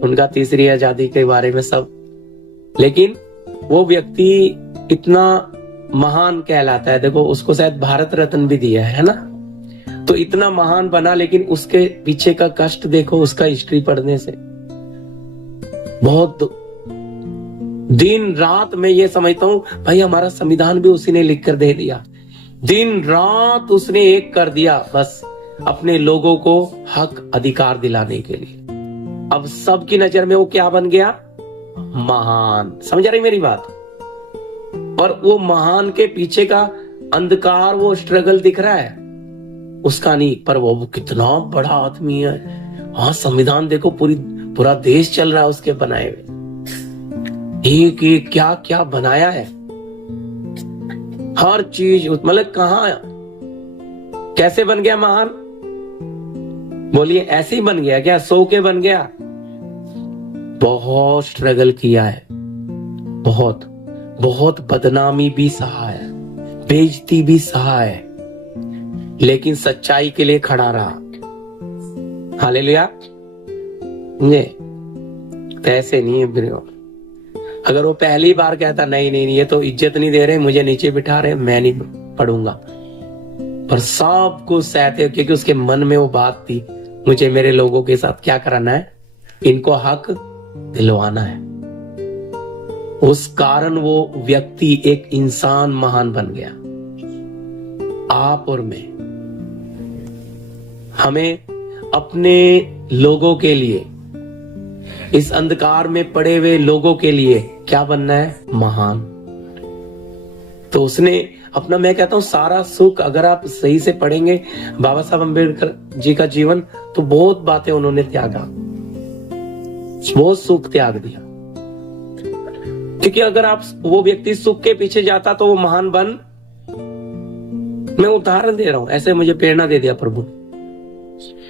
उनका तीसरी आजादी के बारे में सब। लेकिन वो व्यक्ति इतना महान कहलाता है, देखो उसको शायद भारत रत्न भी दिया है ना। तो इतना महान बना, लेकिन उसके पीछे का कष्ट देखो, उसका हिस्ट्री पढ़ने से बहुत दिन रात मैं ये समझता हूं भाई हमारा संविधान भी उसी ने लिख कर दे दिया। दिन रात उसने एक कर दिया, बस अपने लोगों को हक अधिकार दिलाने के लिए। अब सबकी नजर में वो क्या बन गया? महान। समझ रही मेरी बात? और वो महान के पीछे का अंधकार, वो स्ट्रगल दिख रहा है उसका नहीं, पर वो कितना बड़ा आदमी है। हाँ, संविधान देखो, पूरा देश चल रहा है उसके बनाए हुए। एक एक क्या क्या बनाया है, हर चीज। मतलब कहाँ, कैसे बन गया महान? बोलिए, ऐसे ही बन गया क्या? सो के बन गया? बहुत स्ट्रगल किया है, बहुत बहुत बदनामी भी सहा है, बेइज्जती भी सहा है, लेकिन सच्चाई के लिए खड़ा रहा। हालेलुया। तो ऐसे नहीं है ब्रो। अगर वो पहली बार कहता नहीं नहीं नहीं, ये तो इज्जत नहीं दे रहे, मुझे नीचे बिठा रहे, मैं नहीं पढ़ूंगा, पर सब कुछ सहते, क्योंकि उसके मन में वो बात थी, मुझे मेरे लोगों के साथ क्या कराना है? इनको हक दिलवाना है। उस कारण वो व्यक्ति एक इंसान महान बन गया। आप और मैं, हमें अपने लोगों के लिए, इस अंधकार में पड़े हुए लोगों के लिए क्या बनना है? महान। तो उसने अपना, मैं कहता हूं सारा सुख, अगर आप सही से पढ़ेंगे बाबा साहब अम्बेडकर जी का जीवन, तो बहुत बातें उन्होंने त्यागा, बहुत सुख त्याग दिया। क्योंकि अगर आप, वो व्यक्ति सुख के पीछे जाता तो वो महान बन, मैं उदाहरण दे रहा हूं, ऐसे मुझे प्रेरणा दे दिया प्रभु।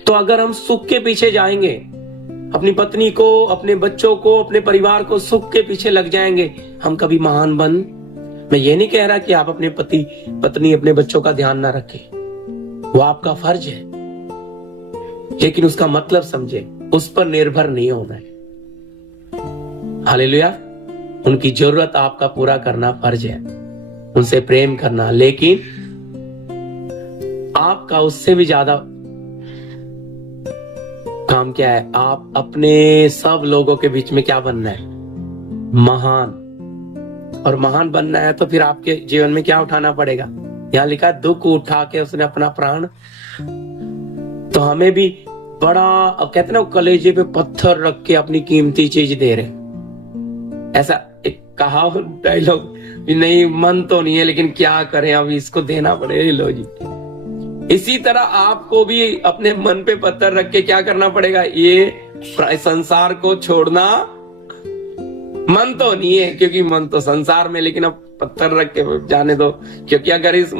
तो अगर हम सुख के पीछे जाएंगे, अपनी पत्नी को, अपने बच्चों को, अपने परिवार को सुख के पीछे लग जाएंगे, हम कभी महान बन। मैं ये नहीं कह रहा कि आप अपने पति पत्नी, अपने बच्चों का ध्यान ना रखें, वो आपका फर्ज है, लेकिन उसका मतलब समझे, उस पर निर्भर नहीं होना है। हालेलुया। उनकी जरूरत आपका पूरा करना फर्ज है, उनसे प्रेम करना, लेकिन आपका उससे भी ज्यादा काम क्या है? आप अपने सब लोगों के बीच में क्या बनना है? महान। और महान बनना है तो फिर आपके जीवन में क्या उठाना पड़ेगा? यहाँ लिखा है दुख उठा के उसने अपना प्राण। तो हमें भी बड़ा, अब कहते ना, कलेजे पे पत्थर रख के अपनी कीमती चीज दे रहे, ऐसा एक कहा डायलॉग नहीं, मन तो नहीं है लेकिन क्या करें, अब इसको देना पड़ेगा। लो जी, इसी तरह आपको भी अपने मन पे पत्थर रख के क्या करना पड़ेगा? ये संसार को छोड़ना। मन तो नहीं है, क्योंकि मन तो संसार में, लेकिन अब पत्थर रख के जाने दो, क्योंकि अगर इस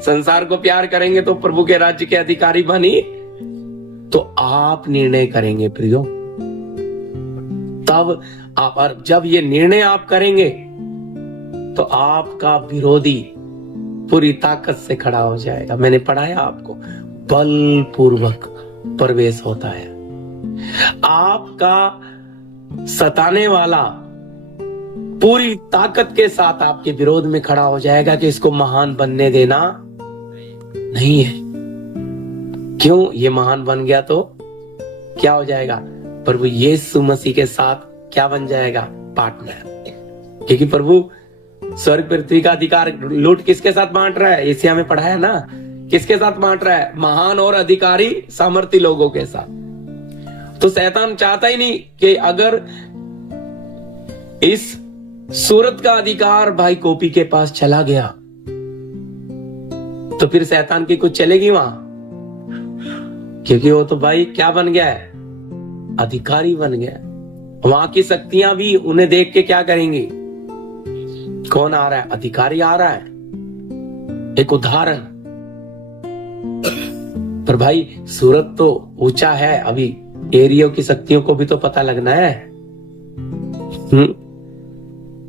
संसार को प्यार करेंगे तो प्रभु के राज्य के अधिकारी बनी। तो आप निर्णय करेंगे प्रियो, तब आप, और जब ये निर्णय आप करेंगे तो आपका विरोधी पूरी ताकत से खड़ा हो जाएगा। मैंने पढ़ाया आपको, बलपूर्वक प्रवेश होता है। आपका सताने वाला पूरी ताकत के साथ आपके विरोध में खड़ा हो जाएगा कि इसको महान बनने देना नहीं है। क्यों? ये महान बन गया तो क्या हो जाएगा? प्रभु यीशु मसीह के साथ क्या बन जाएगा? पार्टनर। क्योंकि प्रभु स्वर्ग पृथ्वी का अधिकार लूट किसके साथ बांट रहा है? एशिया में पढ़ा है ना, किसके साथ बांट रहा है? महान और अधिकारी सामर्थी लोगों के साथ। तो शैतान चाहता ही नहीं कि अगर इस सूरत का अधिकार भाई गोपी के पास चला गया तो फिर शैतान की कुछ चलेगी वहां, क्योंकि वो तो भाई क्या बन गया है? अधिकारी बन गया। वहां की शक्तियां भी उन्हें देख के क्या करेंगी? कौन आ रहा है? अधिकारी आ रहा है। एक उदाहरण, पर भाई सूरत तो ऊंचा है, अभी एरियो की शक्तियों को भी तो पता लगना है।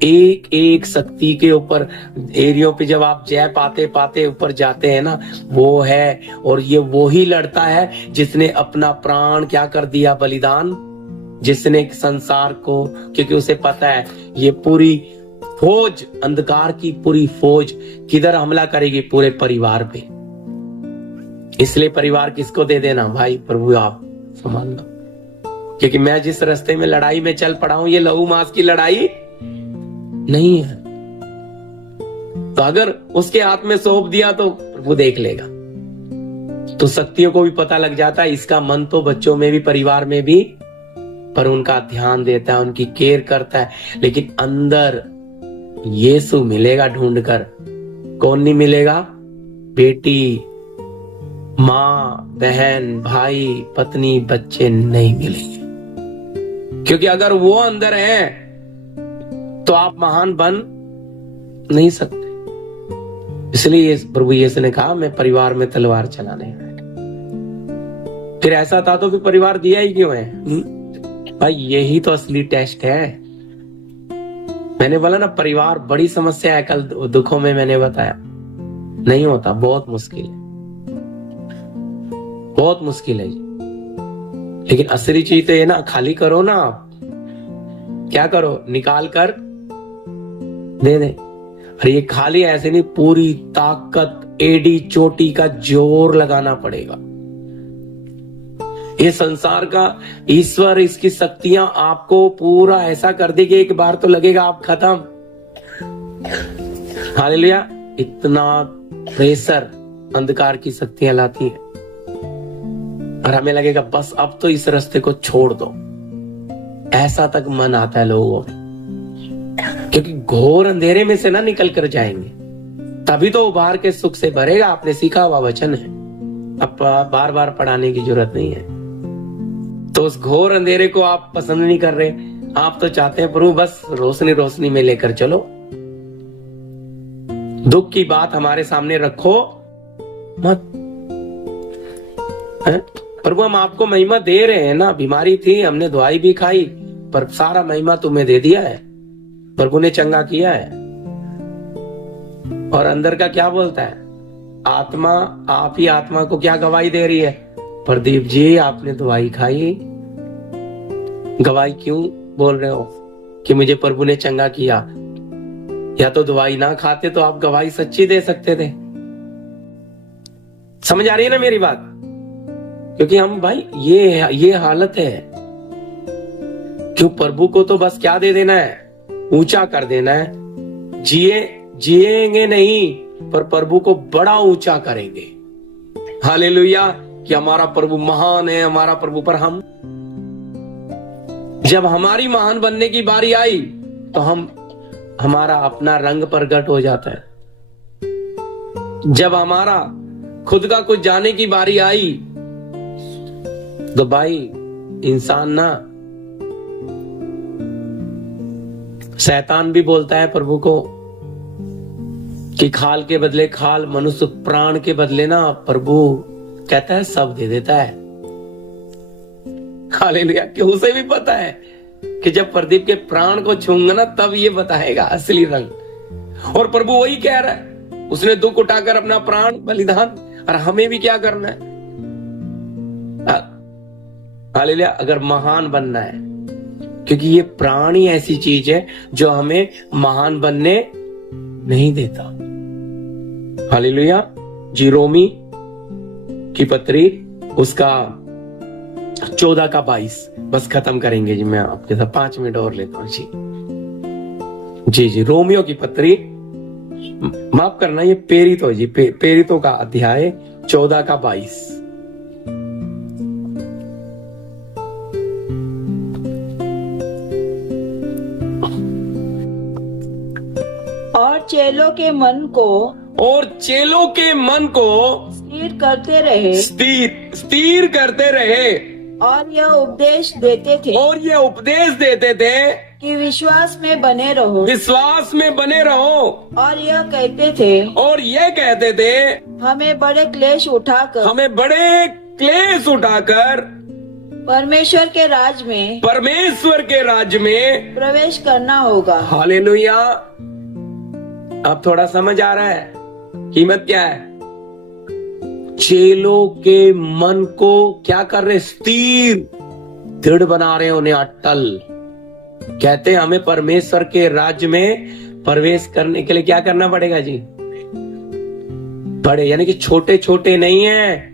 एक एक शक्ति के ऊपर एरियो पे जब आप जय पाते पाते ऊपर जाते हैं ना, वो है, और ये वो ही लड़ता है जिसने अपना प्राण क्या कर दिया? बलिदान। जिसने संसार को, क्योंकि उसे पता है ये पूरी फौज, अंधकार की पूरी फौज किधर हमला करेगी? पूरे परिवार पे। इसलिए परिवार किसको दे देना? भाई प्रभु आप संभाल लो, क्योंकि मैं जिस रास्ते में लड़ाई में चल पड़ा हूं ये लहू मांस की लड़ाई नहीं है। तो अगर उसके हाथ में सौंप दिया तो वो देख लेगा। तो शक्तियों को भी पता लग जाता है, इसका मन तो बच्चों में भी, परिवार में भी, पर उनका ध्यान देता है, उनकी केयर करता है। लेकिन अंदर यीशु मिलेगा ढूंढकर। कौन नहीं मिलेगा? बेटी, माँ, बहन, भाई, पत्नी, बच्चे नहीं मिलेंगे। क्योंकि अगर वो अंदर है तो आप महान बन नहीं सकते। इसलिए प्रभु यीशु ने कहा मैं परिवार में तलवार चलाने आया। फिर ऐसा था तो फिर परिवार दिया ही क्यों है? भाई यही तो असली टेस्ट है। मैंने बोला ना, परिवार बड़ी समस्या है। कल दुखों में मैंने बताया नहीं होता, बहुत मुश्किल है, बहुत मुश्किल है। लेकिन असली चीज तो ये ना, खाली करो ना, क्या करो? निकाल कर दे दे। और ये खाली ऐसे नहीं, पूरी ताकत, एडी चोटी का जोर लगाना पड़ेगा। ये संसार का ईश्वर, इसकी शक्तियां आपको पूरा ऐसा कर देगी, एक बार तो लगेगा आप खत्म। हालेलुया। इतना प्रेशर अंधकार की शक्तियां लाती हैं, और हमें लगेगा बस अब तो इस रास्ते को छोड़ दो। ऐसा तक मन आता है लोगों में, क्योंकि घोर अंधेरे में से ना निकल कर जाएंगे, तभी तो उबार के सुख से भरेगा। आपने सीखा हुआ वचन है, अब बार बार पढ़ाने की जरूरत नहीं है। तो उस घोर अंधेरे को आप पसंद नहीं कर रहे, आप तो चाहते हैं प्रभु बस रोशनी रोशनी में लेकर चलो। दुख की बात हमारे सामने रखो मत। प्रभु हम आपको महिमा दे रहे हैं ना, बीमारी थी, हमने दवाई भी खाई, पर सारा महिमा तुम्हें दे दिया है, प्रभु ने चंगा किया है। और अंदर का क्या बोलता है? आत्मा, आप ही आत्मा को क्या गवाही दे रही है? प्रदीप जी आपने दवाई खाई। गवाही क्यों बोल रहे हो? कि मुझे प्रभु ने चंगा किया। या तो दवाई ना खाते तो आप गवाही सच्ची दे सकते थे। समझ आ रही है ना मेरी बात? क्योंकि हम भाई ये हालत है। क्यों? प्रभु को तो बस क्या दे देना है? ऊंचा कर देना है। जिएंगे नहीं, पर प्रभु को बड़ा ऊंचा करेंगे। हालेलुया। कि हमारा प्रभु महान है, हमारा प्रभु। पर हम जब हमारी महान बनने की बारी आई तो हमारा अपना रंग प्रगट हो जाता है। जब हमारा खुद का कुछ जाने की बारी आई तो भाई इंसान ना, शैतान भी बोलता है प्रभु को कि खाल के बदले खाल, मनुष्य प्राण के बदले ना प्रभु कहता है सब दे देता है। हालेलुया। कि उसे भी पता है कि जब प्रदीप के प्राण को छूंगा ना तब ये बताएगा असली रंग। और प्रभु वही कह रहा है, उसने दुख उठाकर अपना प्राण बलिदान, और हमें भी क्या करना है? हालेलुया। अगर महान बनना है, क्योंकि ये प्राण ही ऐसी चीज है जो हमें महान बनने नहीं देता। हालेलुया। जी रोमी की पत्री उसका 14 का 22 बस खत्म करेंगे जी। मैं आपके साथ 5 मिनट और लेता हूं जी। रोमियो की पत्री, माफ करना ये पेरितो जी, पेरितो का अध्याय 14 का 22। और चेलों के मन को स्थिर करते रहे और यह उपदेश देते थे कि विश्वास में बने रहो। और यह कहते थे हमें बड़े क्लेश उठाकर परमेश्वर के राज में प्रवेश करना होगा। हालेलुया। अब थोड़ा समझ आ रहा है कीमत क्या है? चेलों के मन को क्या कर रहे? स्थिर, दृढ़ बना रहे, उन्हें अटल। कहते हैं हमें परमेश्वर के राज्य में प्रवेश करने के लिए क्या करना पड़ेगा जी? बड़े, यानी कि छोटे छोटे नहीं है।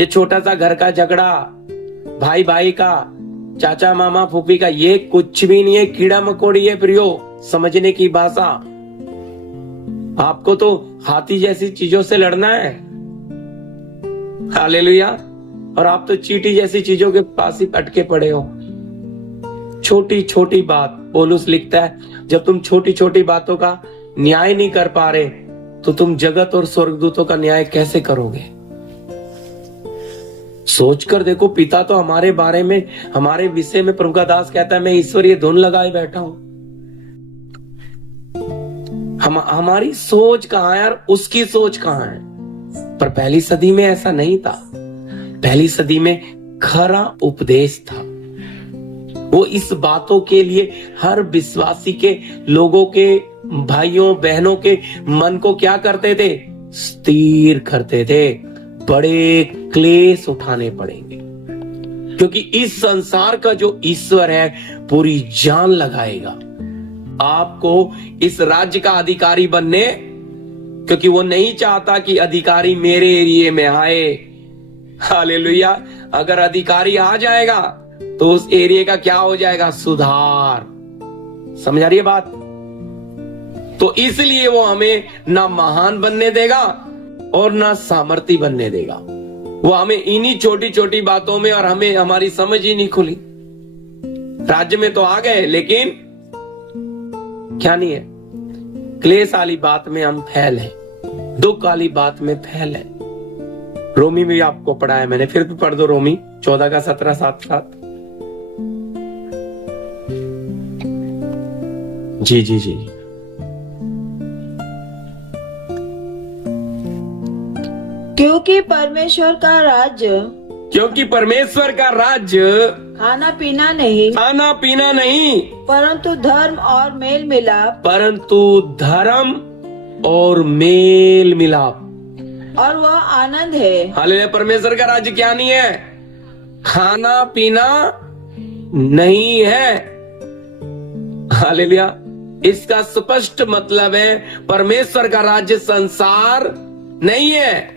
ये छोटा सा घर का झगड़ा, भाई भाई का, चाचा मामा फूफी का, ये कुछ भी नहीं है। कीड़ा मकोड़ी है प्रियो, समझने की भाषा। आपको तो हाथी जैसी चीजों से लड़ना है। हालेलुया। और आप तो चींटी जैसी चीजों के पास ही अटके पड़े हो। छोटी छोटी बात, पौलुस लिखता है, जब तुम छोटी छोटी बातों का न्याय नहीं कर पा रहे तो तुम जगत और स्वर्गदूतों का न्याय कैसे करोगे? सोचकर देखो, पिता तो हमारे बारे में, हमारे विषय में प्रभु का दास कहता है मैं ईश्वरीय धुन लगाए बैठा हूं। हमारी सोच कहां है यार? उसकी सोच कहां है? पर पहली सदी में ऐसा नहीं था। पहली सदी में खरा उपदेश था। वो इस बातों के लिए हर विश्वासी के लोगों के, भाइयों बहनों के मन को क्या करते थे? स्थिर करते थे। बड़े क्लेश उठाने पड़ेंगे, क्योंकि इस संसार का जो ईश्वर है पूरी जान लगाएगा आपको इस राज्य का अधिकारी बनने, क्योंकि वो नहीं चाहता कि अधिकारी मेरे एरिया में आए। हालेलुया। अगर अधिकारी आ जाएगा तो उस एरिया का क्या हो जाएगा? सुधार। समझ आ रही है बात? तो इसलिए वो हमें ना महान बनने देगा और ना सामर्थी बनने देगा। वो हमें इन्हीं छोटी छोटी बातों में, और हमें हमारी समझ ही नहीं खुली। राज्य में तो आ गए लेकिन क्या नहीं है? क्लेश वाली बात में हम फैल हैं, दुख वाली बात में फैल हैं। रोमी में भी आपको पढ़ा है मैंने, फिर भी पढ़ दो। रोमी 14 का 17 7। जी। क्योंकि परमेश्वर का राज्य खाना पीना नहीं, परंतु धर्म और मेल मिलाप, और वह आनंद है। हालेलुया। परमेश्वर का राज्य क्या नहीं है? खाना पीना नहीं है। हालेलुया। इसका स्पष्ट मतलब है परमेश्वर का राज्य संसार नहीं है।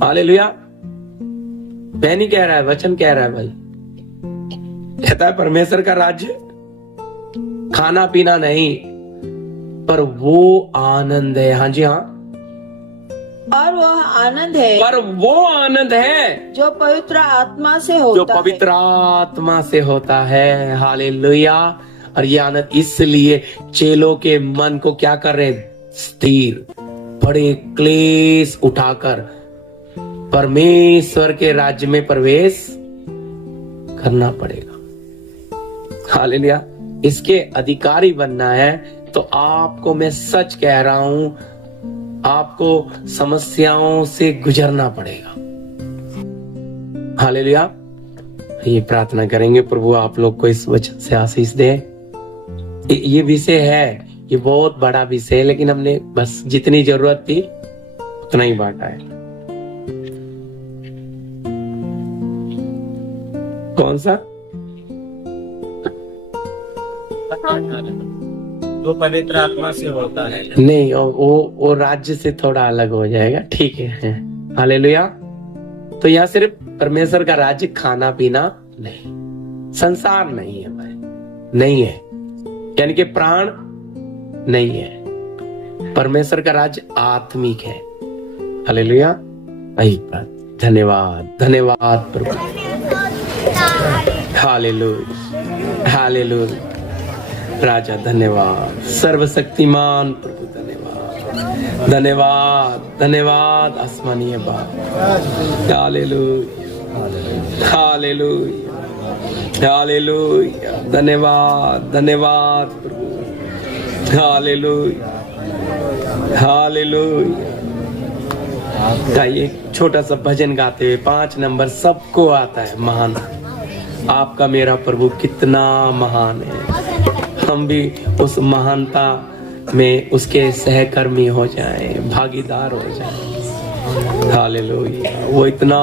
हालेलुया। मैं नहीं कह रहा है, वचन कह रहा है भाई। कहता है परमेश्वर का राज्य खाना पीना नहीं, पर वो आनंद है। हाँ जी हाँ। और वह आनंद है जो पवित्र आत्मा से होता है। हालेलुया। और ये आनंद इसलिए चेलों के मन को क्या कर रहे? स्थिर, बड़े क्लेश उठाकर परमेश्वर के राज्य में प्रवेश करना पड़ेगा। हालेलुया। इसके अधिकारी बनना है तो आपको मैं सच कह रहा हूं, आपको समस्याओं से गुजरना पड़ेगा। हालेलुया। ये प्रार्थना करेंगे, प्रभु आप लोग को इस वचन से आशीष दे। ये विषय है, ये बहुत बड़ा विषय है, लेकिन हमने बस जितनी जरूरत थी उतना ही बांटा है। कौन सा? वो पवित्र आत्मा से होता है। नहीं, वो राज्य से थोड़ा अलग हो जाएगा। ठीक है, हालेलुया। तो यहाँ सिर्फ परमेश्वर का राज्य खाना पीना नहीं, संसार नहीं है भाई, नहीं है, यानी कि प्राण नहीं है। परमेश्वर का राज्य आत्मिक है। हालेलुया। वही बात। धन्यवाद, धन्यवाद प्रभु। Hallelujah, hallelujah. राजा धन्यवाद, सर्वशक्तिमान प्रभु धन्यवाद, धन्यवाद, धन्यवाद आसमानीय बाप। Hallelujah, hallelujah, hallelujah. धन्यवाद, धन्यवाद प्रभु। Hallelujah, hallelujah. एक छोटा सा भजन गाते हुए 5 नंबर सबको आता है। महान आपका मेरा प्रभु कितना महान है। हम भी उस महानता में उसके सहकर्मी हो जाएं, भागीदार हो जाएं। हालेलुया। वो इतना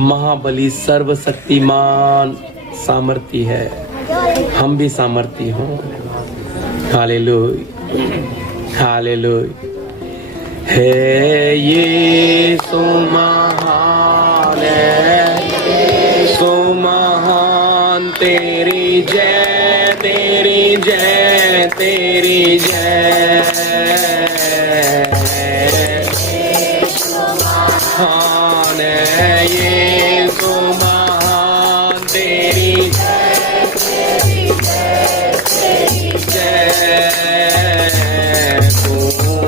महाबली, सर्वशक्तिमान, सामर्थी है, हम भी सामर्थी हों। Hallelujah, hallelujah. है ये सो महान है, सो महान। तेरी जय, तेरी जय, तेरी जय। महान है ये सो महान। तेरी जय, तेरी जय, तेरी जय। तू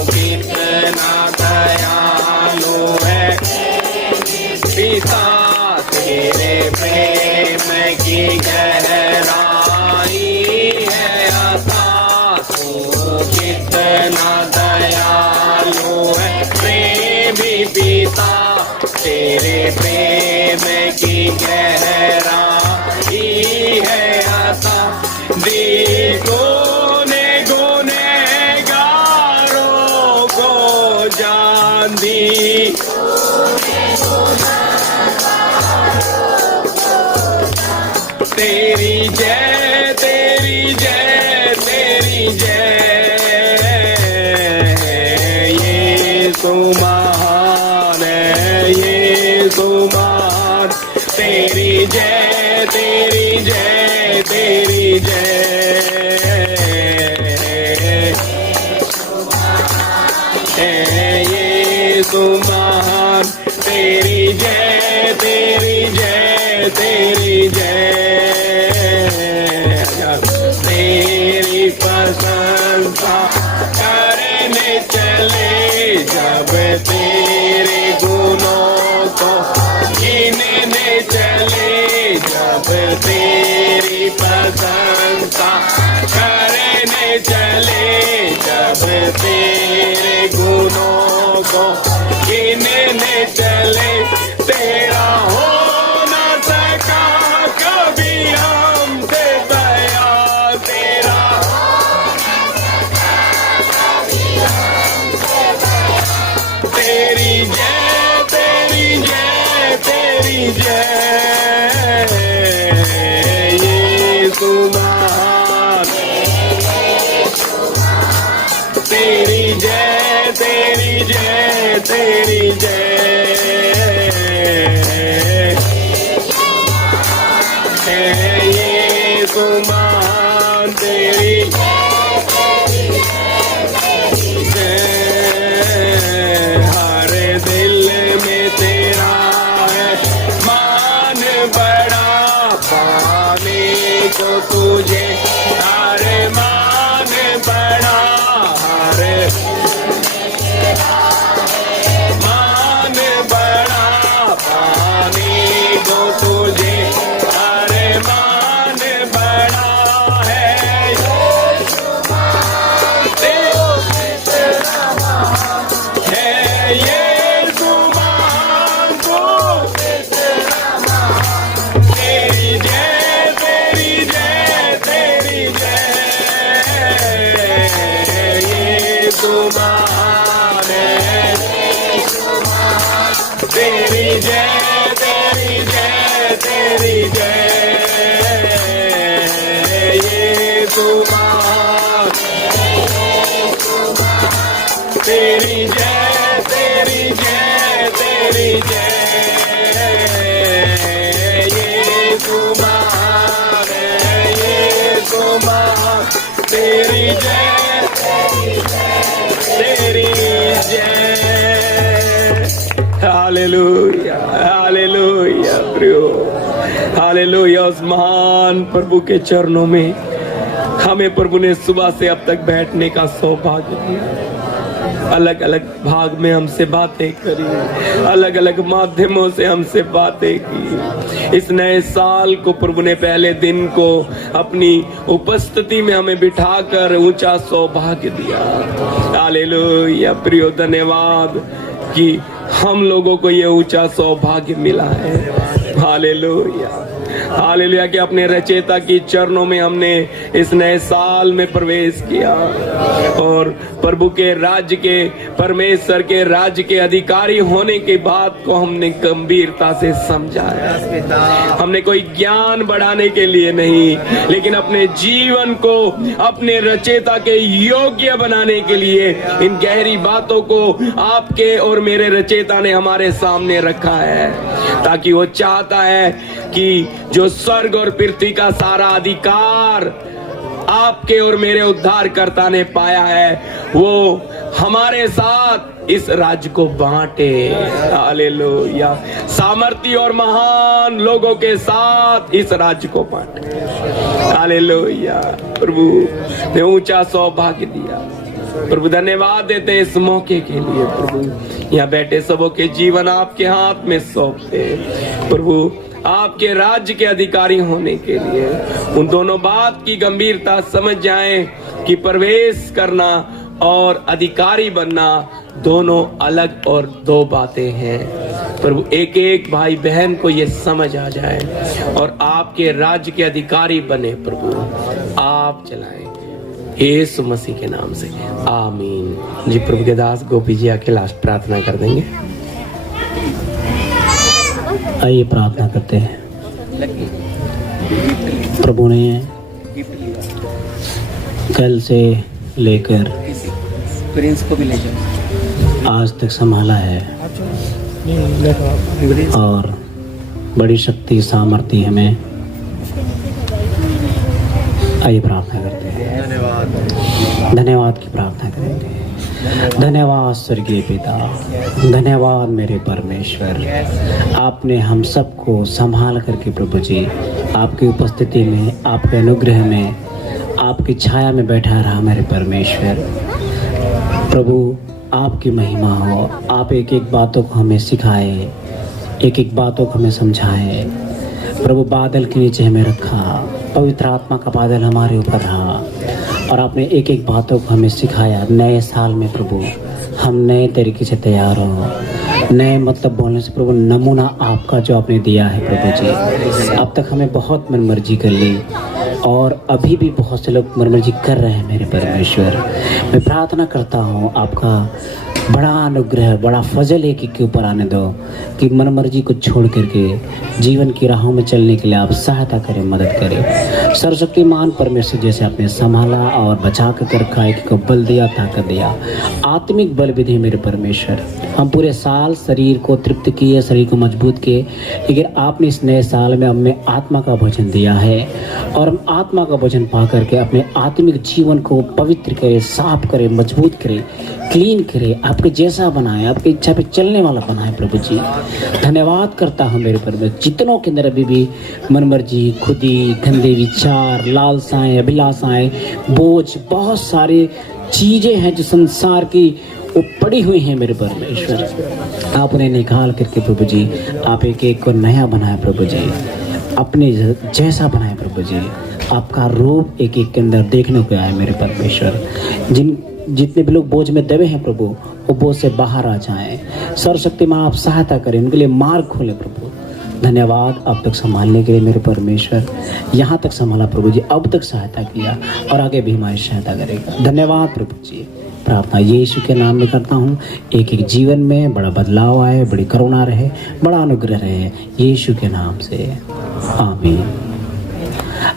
कितना दयालु है पिता, तेरे प्रेम की गहराई है अथाह। तू कितना दयालु है प्रेमी पिता, तेरे प्रेम की गहराई है अथाह। कोने गुनहगारों को जान दी, तेरी जय, तेरी जय, तेरी जय। ये सो महान है, ये सो महान। तेरी जय, तेरी जय, तेरी जय। ये सो महान। तेरी जय, तेरी जय, तेरी जय। तेरी प्रशंसा करने चले जब तेरे गुणों को गिनने चले, जब तेरी प्रशंसा करने चले, जब तेरे गुणों को गिनने चले। तेरा हो न सका कभी हमसे दया, तेरा तेरी जय, तेरी जय, तेरी जय। ये सुमार तेरी जय, तेरी जय, तेरी जय। ये सुमान तेरी हर दिल में तेरा है मान बड़ा, पाने को तुझे हर मान बड़ा, हर मान बड़ा। महान है, तेरी जय, तेरी जय, तेरी जय, यीशु महान है, तेरी जय, तेरी जय, तेरी जय, यीशु महान है, यीशु महान, तेरी जय, तेरी जय। हालेलुया, हालेलुया प्रभु, हालेलुया। उस महान प्रभु के चरणों में हमें प्रभु ने सुबह से अब तक बैठने का सौभाग्य दिया। अलग अलग भाग में हमसे बातें करी, अलग अलग माध्यमों से हमसे बातें की। इस नए साल को प्रभु ने पहले दिन को अपनी उपस्थिति में हमें बिठाकर ऊंचा सौभाग्य दिया। हालेलुया प्रियो, धन्यवाद कि हम लोगों को ये ऊंचा सौभाग्य मिला है। हालेलुया, हालेलुया कि अपने रचयिता की चरणों में हमने इस नए साल में प्रवेश किया और प्रभु के राज्य के, परमेश्वर के राज्य के अधिकारी होने की बात को हमने गंभीरता से समझा है। हमने कोई ज्ञान बढ़ाने के लिए नहीं, लेकिन अपने जीवन को अपने रचयिता के योग्य बनाने के लिए इन गहरी बातों को आपके और मेरे रचयिता ने हमारे सामने रखा है, ताकि वो चाहता है कि जो स्वर्ग और पृथ्वी का सारा अधिकार आपके और मेरे उद्धारकर्ता ने पाया है, वो हमारे साथ इस राज्य को बांटे। हालेलुया, सामर्थी और महान लोगों के साथ इस राज्य को बांटे। हालेलुया, प्रभु ने ऊंचा सौभाग्य दिया। प्रभु धन्यवाद देते हैं इस मौके के लिए। प्रभु यहाँ बैठे सबों के जीवन आपके हाथ में सौंपते प्रभु, आपके राज्य के अधिकारी होने के लिए उन दोनों बात की गंभीरता समझ जाएं कि प्रवेश करना और अधिकारी बनना दोनों अलग और दो बातें हैं। प्रभु एक एक भाई बहन को ये समझ आ जाए और आपके राज्य के अधिकारी बने। प्रभु आप चलाएं यीशु मसीह के नाम से, आमीन। जी प्रभु के दास गोपी जी आके लास्ट प्रार्थना कर देंगे। आइए प्रार्थना करते हैं। प्रभु ने कल से लेकर प्रिंस को भी ले जाओ, आज तक संभाला है और बड़ी शक्ति सामर्थ्य हमें। आइए प्रार्थना करते हैं। धन्यवाद की प्रार्थना करेंगे। धन्यवाद स्वर्गीय पिता, धन्यवाद मेरे परमेश्वर, आपने हम सबको संभाल करके प्रभु जी आपकी उपस्थिति में, आपके अनुग्रह में, आपकी छाया में बैठा रहा मेरे परमेश्वर। प्रभु आपकी महिमा हो। आप एक एक बातों को हमें सिखाए, एक एक बातों को हमें समझाए। प्रभु बादल के नीचे हमें रखा, पवित्र आत्मा का बादल हमारे ऊपर रहा और आपने एक एक बातों को हमें सिखाया। नए साल में प्रभु हम नए तरीके से तैयार हो, नए मतलब बोलने से प्रभु नमूना आपका जो आपने दिया है प्रभु जी। अब तक हमें बहुत मनमर्जी कर ली और अभी भी बहुत से लोग मनमर्जी कर रहे हैं मेरे परमेश्वर। मैं प्रार्थना करता हूँ आपका बड़ा अनुग्रह, बड़ा फजल है कि ऊपर आने दो कि मनमर्जी को छोड़ करके जीवन की राहों में चलने के लिए आप सहायता करें, मदद करें। सर्वशक्तिमान परमेश्वर जैसे आपने संभाला और बचा कर रखा है, कि को बल दिया, ताकत दिया, आत्मिक बल भी दिए मेरे परमेश्वर। हम पूरे साल शरीर को तृप्त किए, शरीर को मजबूत किए, लेकिन आपने इस नए साल में हमें आत्मा का भोजन दिया है और हम आत्मा का भोजन पा करके अपने आत्मिक जीवन को पवित्र करें, साफ करें, मजबूत करें, क्लीन करें, आपके जैसा बनाए, आपकी इच्छा पे चलने वाला बनाए प्रभु जी। धन्यवाद करता हूँ मेरे परमेश्वर, जितनों के अंदर अभी भी मनमर्जी, खुदी, गंदे विचार, लालसाएं, अभिलाषाएं, बोझ, बहुत सारी चीजें हैं जो संसार की वो पड़ी हुई हैं मेरे परमेश्वर। आप उन्हें निकाल करके प्रभु जी आप एक एक को नया बनाए प्रभु जी, अपने जैसा बनाए प्रभु जी। आपका रूप एक एक के अंदर देखने को आए मेरे परमेश्वर। जितने भी लोग बोझ में दबे हैं प्रभु, वो बोझ से बाहर आ जाएं। सर्वशक्तिमान आप सहायता करें, उनके लिए मार्ग खोले प्रभु। धन्यवाद अब तक संभालने के लिए मेरे परमेश्वर। यहाँ तक संभाला प्रभु जी, अब तक सहायता किया और आगे भी हमारी सहायता करेगा। धन्यवाद प्रभु जी, प्रार्थना यीशु के नाम में करता हूँ। एक एक जीवन में बड़ा बदलाव आए, बड़ी करुणा रहे, बड़ा अनुग्रह रहे, यीशु के नाम से आमीन।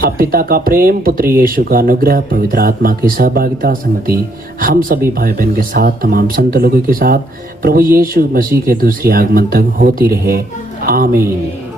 अब पिता का प्रेम, पुत्र यीशु का अनुग्रह, पवित्र आत्मा की सहभागिता, संगति हम सभी भाई बहन के साथ, तमाम संत लोगों के साथ प्रभु यीशु मसीह के दूसरे आगमन तक होती रहे। आमीन।